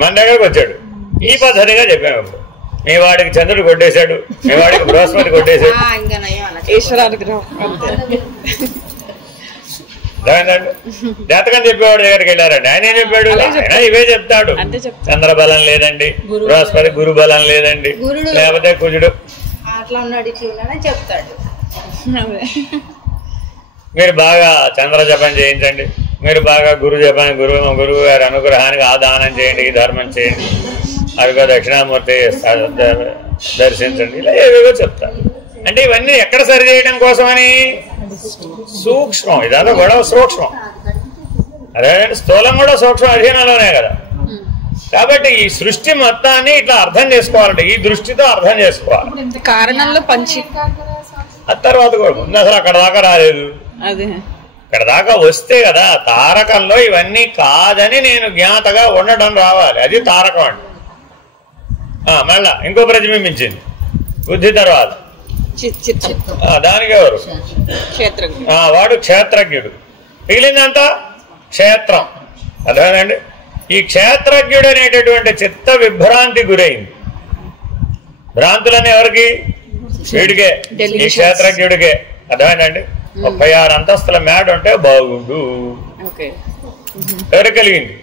మన దగ్గరకు వచ్చాడు, ఈ పద్ధతిగా చెప్పాము. మీ వాడికి చంద్రుడు కొట్టేశాడు, మీ వాడికి బృహస్పతి కొట్టేశాడు. జాతకం చెప్పేవాడు దగ్గరికి వెళ్ళారండి. ఆయన ఏం చెప్పాడు? ఆయన ఇవే చెప్తాడు. చంద్రబలం లేదండి, బృహస్పతి గురు బలం లేదండి, లేకపోతే కుజుడు అట్లా ఉన్నాడు ఇట్లా ఉన్నాడని చెప్తాడు. మీరు బాగా చంద్ర జపం చేయించండి, మీరు బాగా గురు జపం, గురువు గారి అనుగ్రహానికి ఆ దానం చేయండి, ఈ ధర్మం చేయండి, అదిగో దక్షిణామూర్తి దర్శించండి, ఇలా ఏవేవో చెప్తారు. అంటే ఇవన్నీ ఎక్కడ సరి చేయడం కోసమని? సూక్ష్మం. ఇదంతా గొడవ సూక్ష్మం. అదే స్థూలం కూడా సూక్ష్మ అధీనంలోనే కదా. కాబట్టి ఈ సృష్టి మొత్తాన్ని ఇట్లా అర్థం చేసుకోవాలంటే ఈ దృష్టితో అర్థం చేసుకోవాలి. కారణంలో పంచి ఆ తర్వాత కూడా ముందు అసలు అక్కడ దాకా రాలేదు. ఇక్కడ దాకా వస్తే కదా తారకంలో ఇవన్నీ కాదని నేను జ్ఞాతగా ఉండడం రావాలి. అది తారకం అండి. మళ్ళా ఇంకో ప్రతిబింబించింది బుద్ధి తర్వాత. దానికి ఎవరు? వాడు క్షేత్రజ్ఞుడు. మిగిలిందంతా క్షేత్రం. అర్థమైందండి? ఈ క్షేత్రజ్ఞుడు అనేటటువంటి చిత్త విభ్రాంతి గురైంది. భ్రాంతులని ఎవరికి? వీడికే, ఈ క్షేత్రజ్ఞుడికే. అర్థమైందండి? 36 అంతస్తుల మేడ ఉంటే బాగుండు ఎవరు కలిగింది?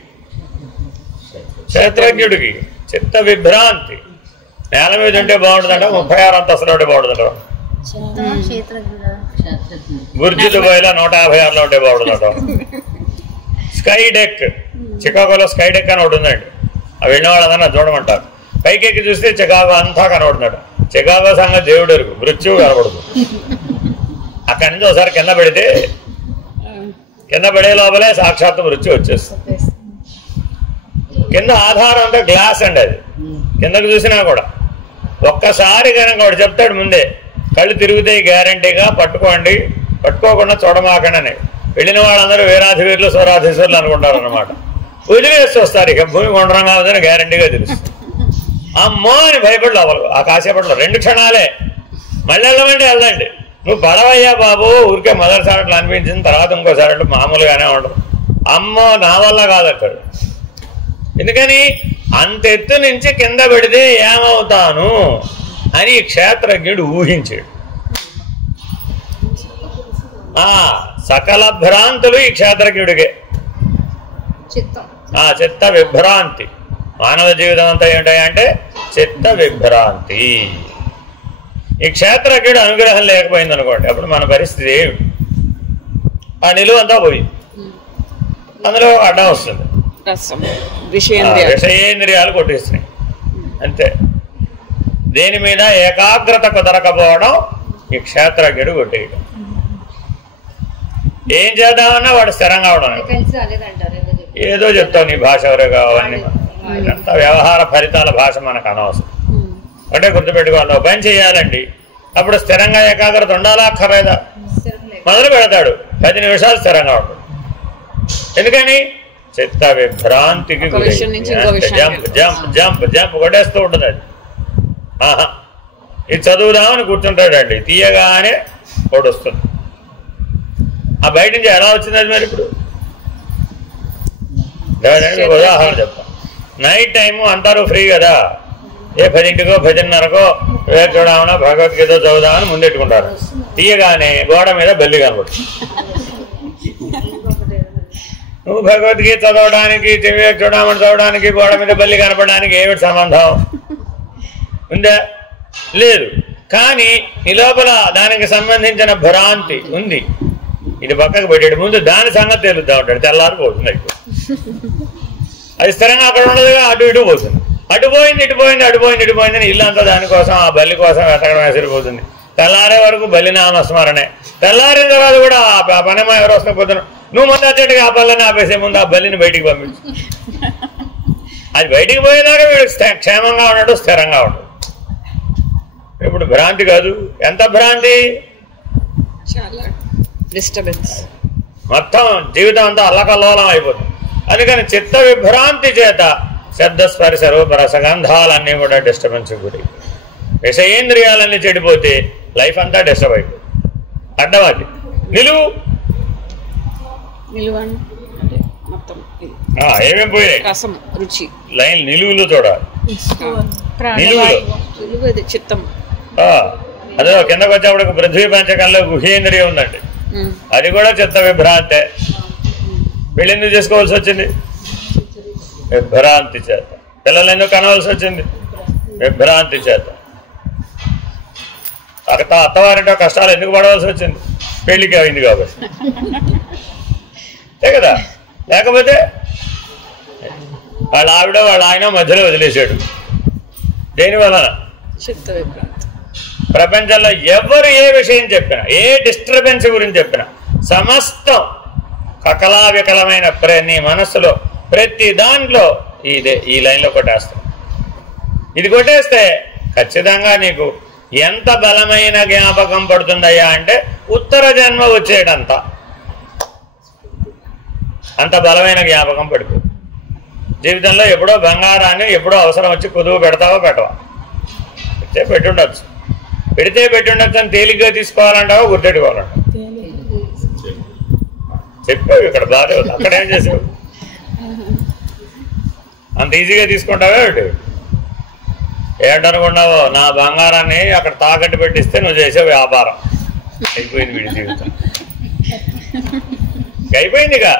క్షేత్రజ్ఞుడికి చిత్త విభ్రాంతి. నేల మీద ఉంటే బాగుంటుందంట, 36 అంతస్తులు ఉంటే బాగుంటుందంట. బుర్జు దుబాయ్లో 156లో ఉంటే బాగుంటుందంట. స్కై డెక్, చికాగోలో స్కై డెక్ అని ఒకటి ఉందండి. అవి వెళ్ళిన వాళ్ళందరూ చూడమంటారు. పైకి ఎక్కి చూస్తే చికాగో అంతా కనబడుతున్నాడు. చికాగో సంగతి దేవుడు ఎరుగు, మృత్యువు కనబడుతుంది. అక్కడి నుంచి ఒకసారి కింద పెడితే కింద పడే లోపలే సాక్షాత్తు మృత్యు వచ్చేస్తుంది. కింద ఆధారం అంతా గ్లాస్ అండి. అది కిందకు చూసినా కూడా ఒక్కసారి కనుక వాడు చెప్తాడు ముందే, కళ్ళు తిరుగుతాయి గ్యారంటీగా, పట్టుకోండి, పట్టుకోకుండా చూడమాకండి అని. వెళ్ళిన వాళ్ళందరూ వీరాధివీరులు స్వరాధీశ్వరులు అనుకుంటారు అన్నమాట. వదిలేసి వస్తారు. ఇక భూమి గుండ్రంగా ఉందని గ్యారంటీగా తెలుస్తుంది. అమ్మో అని భయపడి లోపల ఆ కాసేపట్లో 2 క్షణాలే. మళ్ళీ వెళ్ళమంటే వెళ్ళండి. నువ్వు పడవయ్యా బాబు, ఊరికే మొదటిసారి అట్లా అనిపించిన తర్వాత ఇంకోసారి అట్లా మామూలుగానే ఉండదు. అమ్మో నా వల్ల కాదట్టాడు. ఎందుకని? అంత ఎత్తు నుంచి కింద పెడితే ఏమవుతాను అని క్షేత్రజ్ఞుడు ఊహించాడు. సకల భ్రాంతులు ఈ క్షేత్రజ్ఞుడికే. చిత్త విభ్రాంతి. మానవ జీవితం అంతా ఏమిటాయంటే చిత్త విభ్రాంతి. ఈ క్షేత్రజ్ఞుడు అనుగ్రహం లేకపోయింది అనుకోండి, అప్పుడు మన పరిస్థితి ఏమిటి? ఆ నిలువ అంతా పోయింది. అందులో ఒక అడ్డం వస్తుంది, విషయేంద్రియాలు కొట్టేస్తున్నాయి. అంతే. దేని మీద ఏకాగ్రత కుదరకపోవడం ఈ క్షేత్రజ్ఞుడు కొట్టేయడం. ఏం చేద్దామన్నా వాడు స్థిరంగా అవడం. ఏదో చెప్తావు, నీ భాష ఎవరే కావాలని. ఇదంతా వ్యవహార ఫలితాల భాష మనకు అనవసరం. అంటే గుర్తుపెట్టుకోవాలి, పని చేయాలండి, అప్పుడు స్థిరంగా ఏకాగ్రత ఉండాలా అక్కర్లేదా? మొదలు పెడతాడు, 10 నిమిషాలు స్థిరంగా ఉంటుంది. ఎందుకని? చిత్త విభ్రాంతికి జంప్ జంప్ జంప్ జంప్ కొట్టేస్తూ ఉంటుంది. అది ఇది చదువుదామని కూర్చుంటాడండి, తీయగానే ఒకటి వస్తుంది. ఆ బయట నుంచి ఎలా వచ్చింది అది? మరి ఇప్పుడు ఉదాహరణ చెప్తాం. నైట్ టైము అందరూ ఫ్రీ కదా, ఏ 10కో 10:30కో చూడమన్నా భగవద్గీత చదువుదామని ముందెట్టుకుంటారు. తీయగానే గోడ మీద బల్లి కనబడుతుంది. నువ్వు భగవద్గీత చదవడానికి, చూడమని చదవడానికి, గోడ మీద బల్లి కనపడడానికి ఏమిటి సంబంధం ఉందా? లేదు. కానీ ఈ లోపల దానికి సంబంధించిన భ్రాంతి ఉంది. ఇది పక్కకు పెట్టాడు, ముందు దాని సంగతి తెలుద్దా ఉంటాడు. తెల్లారిపోతుంది అయిపో. అది స్థిరంగా అక్కడ ఉండదుగా, అటు ఇటు పోతుంది. అటు పోయింది ఇటు పోయింది, అటు పోయింది ఇటు పోయిందని ఇల్లంతా దానికోసం, ఆ బల్లి కోసం వెతకడం సరిపోతుంది. తెల్లారే వరకు బల్లి నామస్మరణే. తెల్లారిన తర్వాత కూడా ఆ పనేమో ఎవరు వస్తే పోతున్నా, నువ్వు ముందు వచ్చేట్టుగా ఆ పళ్ళని ఆపేసే ముందు ఆ బల్లిని బయటికి పంపించు. అది బయటికి పోయేదాకా వీడు క్షేమంగా ఉండడు, స్థిరంగా ఉండడు. ఇప్పుడు భ్రాంతి కాదు, ఎంత భ్రాంతి, మొత్తం జీవితం అంతా అల్లకల్లోలం అయిపోతుంది. అందుకని చిత్త విభ్రాంతి చేత శబ్దస్పర్శ రూప రసగంధాలన్నీ కూడా డిస్టర్బెన్స్ గురి. విషయేంద్రియాలన్నీ చెడిపోతే లైఫ్ అంతా డిస్టర్బ్ అయిపోతుంది. అడ్డమాది నిలువు ఏమేమి పోయినాయి? రసం, రుచి, లైన్ నిలువులో చూడాలి. నిలువులో చిత్తం. అదే కిందకు వచ్చేప్పటికి పృథ్వీ పంచకంలో గుహేంద్రియం ఉందండి, అది కూడా చిత్త విభ్రాంతే. వీళ్ళు ఎందుకు చేసుకోవాల్సి వచ్చింది? విభ్రాంతి చేత. పిల్లలు ఎందుకు కనవలసి వచ్చింది? విభ్రాంతి చేత. అత్తవారింటో కష్టాలు ఎందుకు పడవలసి వచ్చింది? పెళ్లికి అయింది కాబట్టి. అంతే కదా. లేకపోతే వాళ్ళ ఆవిడ వాళ్ళ ఆయన మధ్యలో వదిలేశాడు. దేనివల్ల? చిత్త విభ్రాంతి. ప్రపంచంలో ఎవరు ఏ విషయం చెప్పినా, ఏ డిస్టర్బెన్స్ గురించి చెప్పినా, సమస్తం కకలావికలమైన నీ మనస్సులో ప్రతి దాంట్లో ఈ లైన్లో కొట్టేస్తాం. ఇది కొట్టేస్తే ఖచ్చితంగా నీకు ఎంత బలమైన జ్ఞాపకం పడుతుందయ్యా అంటే ఉత్తర జన్మ వచ్చేటంత అంత బలమైన జ్ఞాపకం పడిపోతుంది. జీవితంలో ఎప్పుడో బంగారాన్ని ఎప్పుడో అవసరం వచ్చి కుదువు పెడతావో పెట్టవా? పెట్టుండొచ్చు. పెడితే పెట్టుండొచ్చు అని తేలిగ్గా తీసుకోవాలంటావో గుర్తెట్టుకోవాలంటావు? చెప్పావు ఇక్కడ బాగా. అక్కడేం చేసావు? అంత ఈజీగా తీసుకుంటావే ఒకటి. ఏంటనుకున్నావో, నా బంగారాన్ని అక్కడ తాకట్టు పెట్టిస్తే నువ్వు చేసే వ్యాపారం అయిపోయింది. వీడి జీవితం అయిపోయిందిగా.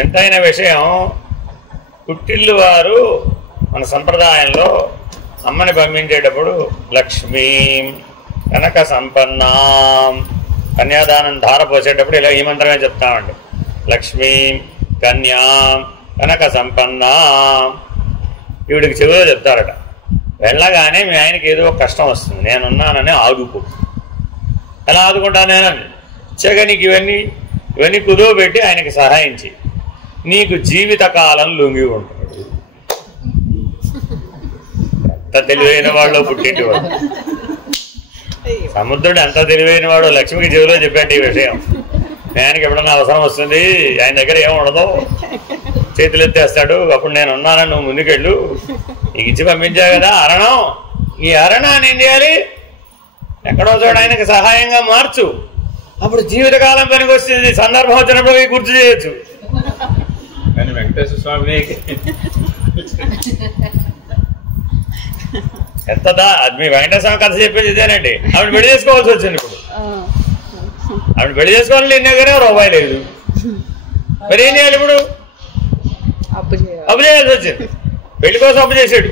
ఎంతైన విషయం, పుట్టిల్లు వారు మన సంప్రదాయంలో అమ్మని పంపించేటప్పుడు లక్ష్మీం కనక సంపన్నాం, కన్యాదానం ధార పోసేటప్పుడు ఇలా ఈ మంత్రమే చెప్తామండి. లక్ష్మీం కన్యాం కనక సంపన్నాం. ఈవిడికి చెవిలో చెప్తారట, వెళ్ళగానే మీ ఆయనకి ఏదో కష్టం వస్తుంది, నేనున్నానని ఆదుకో. ఎలా ఆదుకుంటాను నేనని? చెగ నీకు ఇవన్నీ కుదువ పెట్టి ఆయనకి సహాయించి నీకు జీవితకాలం లొంగి ఉంటాడు. ఎంత తెలివైన వాళ్ళు పుట్టింటి వాడు. సముద్రుడు ఎంత తెలివైన వాడు. లక్ష్మికి చెవిలో చెప్పాడు ఈ విషయం. ఆయనకి ఎప్పుడన్నా అవసరం వస్తుంది, ఆయన దగ్గర ఏం ఉండదు, చేతులు ఎత్తేస్తాడు. అప్పుడు నేను ఉన్నానని నువ్వు ముందుకెళ్ళు, నీకు ఇచ్చి పంపించా కదా అరణం, ఈ అరణాన్ని ఏం చేయాలి? ఎక్కడో చోట ఆయనకి సహాయంగా మార్చు. అప్పుడు జీవితకాలం పనికి వస్తుంది. సందర్భం వచ్చినప్పుడు గుర్తు చేయొచ్చు. కానీ వెంకటేశ్వర స్వామిని మీ వెంకటేశ్వర స్వామి కథ చెప్పేది ఇదేనండి. ఆవిడ పెళ్లి చేసుకోవాల్సి వచ్చింది. ఇప్పుడు ఆవిడ పెళ్లి చేసుకోవాలని నీ దగ్గర రూపాయి లేదు, మరి ఏం చేయాలి? ఇప్పుడు అప్పు చేయాల్సి వచ్చింది. పెళ్లి కోసం అప్పు చేసాడు,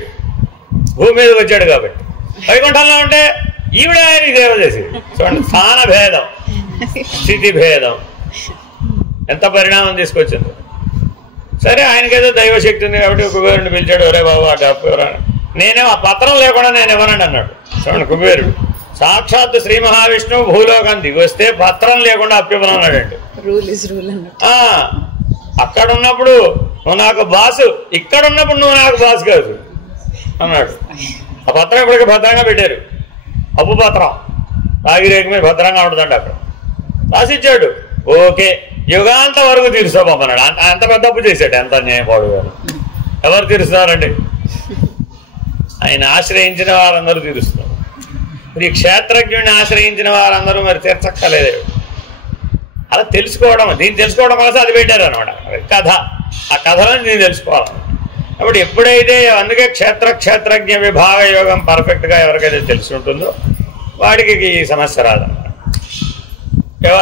భూమి మీదకి వచ్చాడు కాబట్టి. వైకుంఠంలో ఉంటే ఈవిడ ఆయనకి సేవ చేసేది. చూడండి, స్థాన భేదం, స్థితి భేదం, ఎంత పరిణామం తీసుకొచ్చింది. సరే, ఆయనకేదో దైవశక్తి ఉంది కాబట్టి కుబేరుని పిలిచాడు. ఒరే బాబు ఆ డబ్బు ఎవరన్నా, నేనేమో ఆ పత్రం లేకుండా నేను ఇవ్వనండి అన్నాడు. చూడండి, కుబేరుడు సాక్షాత్తు శ్రీ మహావిష్ణువు భూలోకం దిగి వస్తే పత్రం లేకుండా అప్పివ్వనన్నాడండి. అక్కడ ఉన్నప్పుడు నువ్వు నాకు బాసు, ఇక్కడ ఉన్నప్పుడు నువ్వు నాకు బాసు కాదు అన్నాడు. ఆ పత్రం ఇప్పటికీ భద్రంగా పెట్టారు. అప్పు పత్రం రాగిరేఖ మీద భద్రంగా ఉంటుందండి. అక్కడ రాసిచ్చాడు. ఓకే, యుగాంత వరకు తీరుస్తామన్నాడు. అంత పెద్ద అప్పు చేశాడు. ఎంత న్యాయపాడు గారు. ఎవరు తీరుస్తున్నారండి? ఆయన ఆశ్రయించిన వారందరూ తీరుస్తున్నారు. మరి క్షేత్రజ్ఞుడిని ఆశ్రయించిన వారందరూ మరి తీర్చక్కలేదు. అలా తెలుసుకోవడం, దీన్ని తెలుసుకోవడం కోసం అది పెట్టారు అనమాట కథ. ఆ కథలను నేను తెలుసుకోవాలి. కాబట్టి ఎప్పుడైతే, అందుకే క్షేత్రజ్ఞ విభాగ యోగం పర్ఫెక్ట్గా ఎవరికైతే తెలిసి ఉంటుందో వాడికి ఈ సమస్య రాదన్నమాట.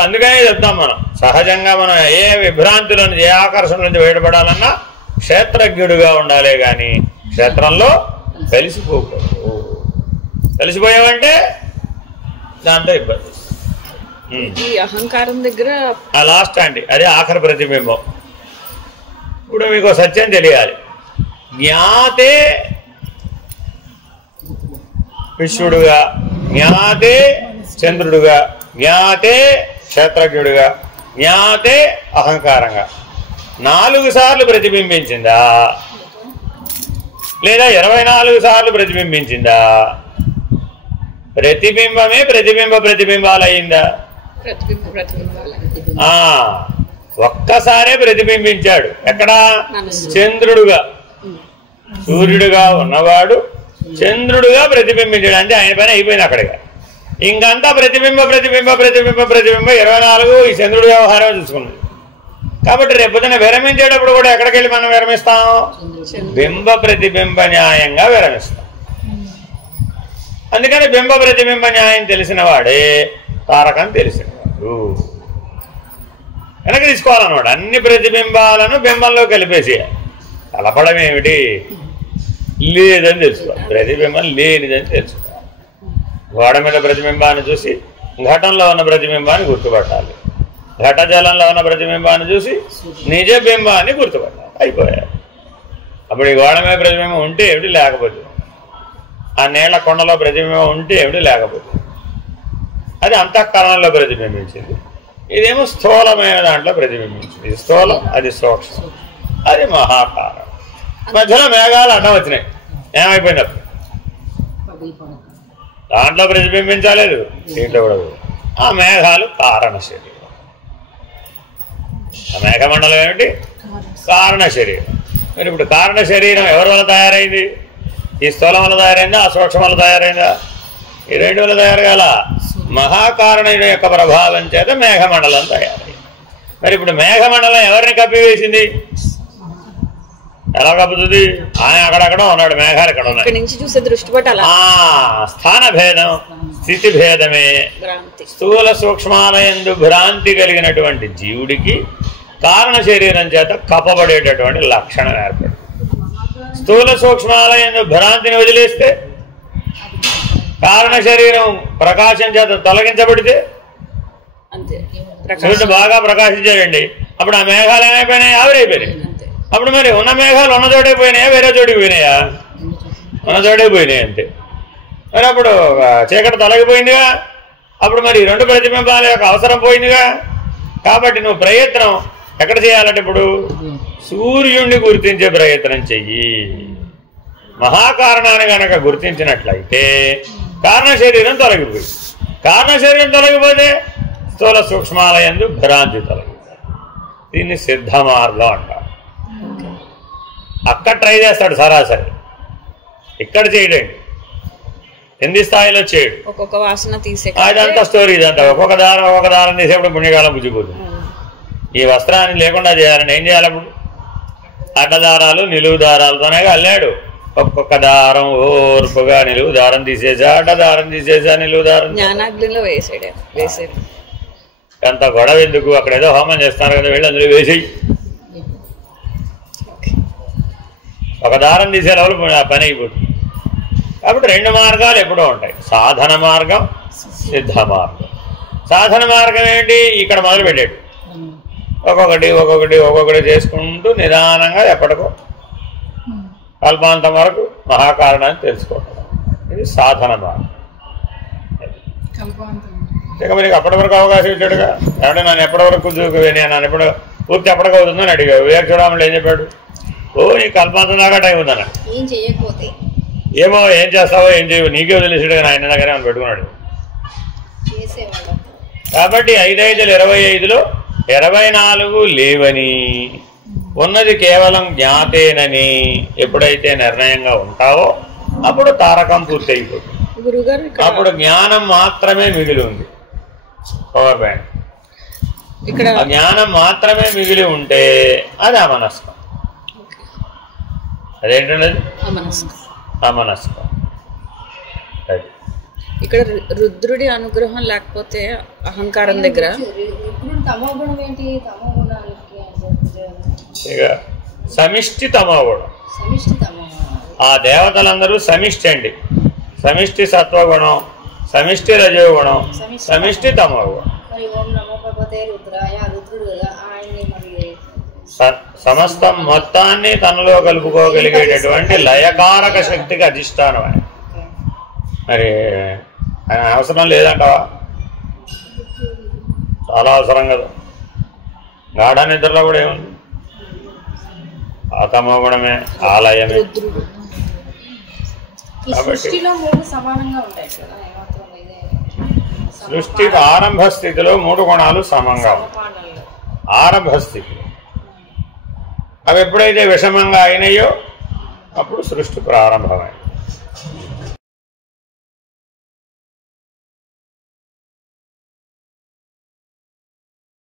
అందుకనే చెప్తాం మనం, సహజంగా మనం ఏ విభ్రాంతుల నుంచి, ఏ ఆకర్షణ నుంచి బయటపడాలన్నా క్షేత్రజ్ఞుడిగా ఉండాలే కానీ క్షేత్రంలో కలిసిపోకూడదు. కలిసిపోయామంటే దాంతో ఇబ్బంది. ఈ అహంకారం దగ్గర లాస్ట్ అండి, అదే ఆఖరి ప్రతిబింబం. ఇప్పుడు మీకు సత్యం తెలియాలి. జ్ఞాతే విశ్వడుగా, జ్ఞాతే చంద్రుడుగా, జ్ఞాతే క్షేత్రజ్ఞుడిగా, జ్ఞాతే అహంకారంగా 4 సార్లు ప్రతిబింబించిందా లేదా 24 సార్లు ప్రతిబింబించిందా? ప్రతిబింబమే ప్రతిబింబాలయ్యిందా? ఒక్కసారే ప్రతిబింబించాడు. ఎక్కడ? చంద్రుడుగా. సూర్యుడుగా ఉన్నవాడు చంద్రుడుగా ప్రతిబింబించాడు. అంటే ఆయన పైన అయిపోయింది అక్కడిగా. ఇంకంతా ప్రతిబింబ ప్రతిబింబ ప్రతిబింబ ప్రతిబింబ 24 ఈ చంద్రుడి వ్యవహారం చూసుకున్నది. కాబట్టి రేపొద్దున విరమించేటప్పుడు కూడా ఎక్కడికి వెళ్ళి మనం విరమిస్తాం? బింబ ప్రతిబింబ న్యాయంగా విరమిస్తాం. అందుకని బింబ ప్రతిబింబ న్యాయం తెలిసిన వాడే తారకం తెలిసినవాడు. వెనక్కి తీసుకోవాలన్నమాట. అన్ని ప్రతిబింబాలను బింబంలో కలిపేసేయాలి. కలపడం ఏమిటి? లేదని తెలుసుకోవాలి. ప్రతిబింబం లేనిదని తెలుసుకోవాలి. గోడ మీద ప్రతిబింబాన్ని చూసి ఘటంలో ఉన్న ప్రతిబింబాన్ని గుర్తుపట్టాలి. ఘటజలంలో ఉన్న ప్రతిబింబాన్ని చూసి నిజ బింబాన్ని గుర్తుపట్టాలి. అయిపోయాయి. అప్పుడు ఈ గోడ మీద ప్రతిబింబం ఉంటే ఏమిటి, లేకపోతే ఆ నీళ్ల కొండలో ప్రతిబింబం ఉంటే ఏమిటి, లేకపోతే అది అంతఃకరణలో ప్రతిబింబించింది. ఇదేమో స్థూలమైన దాంట్లో ప్రతిబింబించింది. ఇది స్థూలం, అది సూక్ష్మం, అది మహాకారం. మధ్యలో మేఘాలు అడ్డం వచ్చినాయి. ఏమైపోయినప్పుడు దాంట్లో ప్రతిబింబించలేదు, దీంట్లో కూడా. ఆ మేఘాలు కారణ శరీరం. ఆ మేఘమండలం ఏమిటి? కారణ శరీరం. మరి ఇప్పుడు కారణ శరీరం ఎవరి వల్ల తయారైంది? ఈ స్థూలం వల్ల తయారైందా, ఆ సూక్ష్మం వల్ల తయారైందా? ఈ రెండు వల్ల తయారు కాల. మహాకారణుని యొక్క ప్రభావం చేత మేఘమండలం తయారైంది. మరి ఇప్పుడు మేఘమండలం ఎవరిని కప్పివేసింది? ఎలా కప్పుతుంది? ఆయన అక్కడక్కడ ఉన్నాడు, మేఘాలు ఇక్కడ ఉన్నాయి. స్థాన భేదం, స్థితి భేదమే స్థూల సూక్ష్మాలయందు భ్రాంతి కలిగినటువంటి జీవుడికి కారణ శరీరం చేత కప్పబడేటటువంటి లక్షణం ఏర్పడింది. స్థూల సూక్ష్మాలయందు భ్రాంతిని వదిలేస్తే, కారణ శరీరం ప్రకాశం చేత తొలగించబడితే, సూర్యుడు బాగా ప్రకాశించాడండి, అప్పుడు ఆ మేఘాలు ఏమైపోయినాయి? ఆవిరైపోయినాయి. అప్పుడు మరి ఉన్న మేఘాలు ఉన్న చోటే పోయినాయా, వేరే చోటికి పోయినాయా? ఉన్న చోటే పోయినాయి అంతే. మరి అప్పుడు చీకటి తొలగిపోయిందిగా. అప్పుడు మరి రెండు ప్రతిబింబాల యొక్క అవసరం పోయిందిగా. కాబట్టి నువ్వు ప్రయత్నం ఎక్కడ చేయాలంటే ఇప్పుడు సూర్యుడిని గుర్తించే ప్రయత్నం చెయ్యి. మహాకారణాన్ని కనుక గుర్తించినట్లయితే కారణ శరీరం తొలగిపోయింది. కారణ శరీరం తొలగిపోతే స్థూల సూక్ష్మాలయందు భ్రాంతి తొలగిపోతుంది. దీన్ని సిద్ధ మార్గం అంటారు. అక్కడ ట్రై చేస్తాడు సరాసరి, ఇక్కడ చేయడండి. కింది స్థాయిలో చేయడు. ఒక్కొక్క వాసన తీసే అదంతా స్టోరీ. ఇదంతా ఒక్కొక్క దారం తీసేప్పుడు పుణ్యకాలం బుజ్జిపోతుంది. ఈ వస్త్రాన్ని లేకుండా చేయాలని ఏం చేయాలి? అప్పుడు అడ్డదారాలు నిలువు దారాలతోనే అల్లాడు. ఒక్కొక్క దారం ఓర్పుగా నిలువు దారం తీసేసా, అడ్డదారం తీసేసా, నిలువు దారం జ్ఞానాగ్నిలో వేసాడు. అంత గొడవ ఎందుకు? అక్కడ ఏదో హోమం చేస్తారు కదా, వెళ్ళి అందులో వేసేయి. ఒక దారం తీసే లోపల ఆ పని అయిపోతుంది. కాబట్టి రెండు మార్గాలు ఎప్పుడూ ఉంటాయి, సాధన మార్గం, సిద్ధ మార్గం. సాధన మార్గం ఏంటి? ఇక్కడ మొదలు పెట్టాడు. ఒక్కొక్కటి చేసుకుంటూ నిదానంగా ఎప్పటికో కల్పాంతం వరకు మహాకారణాన్ని తెలుసుకోవటం. ఇది సాధన మార్గం. ఇక మీకు అప్పటి వరకు అవకాశం ఇచ్చాడుగా. ఏమంటే నన్ను ఎప్పటి వరకు నన్ను ఎప్పుడు పూర్తి ఎప్పటికి అవుతుందని అడిగా. వివేక చూడమని ఏం చెప్పాడు? నీ కల్పాంతం దాకా టైం ఉందన్న. ఏమో ఏం చేస్తావో ఏం చేయవు నీకే వదిలేసాడు కానీ ఆయన దగ్గర అని పెట్టుకున్నాడు. కాబట్టి 5×5 25లో 24 లేవని, ఉన్నది కేవలం జ్ఞాతేనని ఎప్పుడైతే నిర్ణయంగా ఉంటావో అప్పుడు తారకం పూర్తి అయిపోతుంది. అప్పుడు జ్ఞానం మాత్రమే మిగిలి ఉంది. పవర్ బ్యాంక్ ఇక్కడ జ్ఞానం మాత్రమే మిగిలి ఉంటే అది అమనస్కం. అదేంటండి? అమనస్కం. ఇక్కడ రుద్రుడి అనుగ్రహం లేకపోతే అహంకారం దగ్గర ఇక సమిష్టి తమోగుణం. ఆ దేవతలందరూ సమిష్టి అండి. సమిష్టి సత్వగుణం, సమిష్టి రజోగుణం, సమిష్టి తమోగుణం. సమస్తం మొత్తాన్ని తనలో కలుపుకోగలిగేటటువంటి లయకారక శక్తికి అధిష్టానం ఆయన. మరి ఆయన అవసరం లేదంటావా? చాలా అవసరం కదా. గాఢ నిద్రలో కూడా ఏముంది? ఆతమోగుణమే, ఆలయమే. సృష్టి ఆరంభ స్థితిలో 3 గుణాలు సమంగా ఉంటాయి. ఆరంభ స్థితి. అవి ఎప్పుడైతే విషమంగా అయినాయో అప్పుడు సృష్టి ప్రారంభమైంది.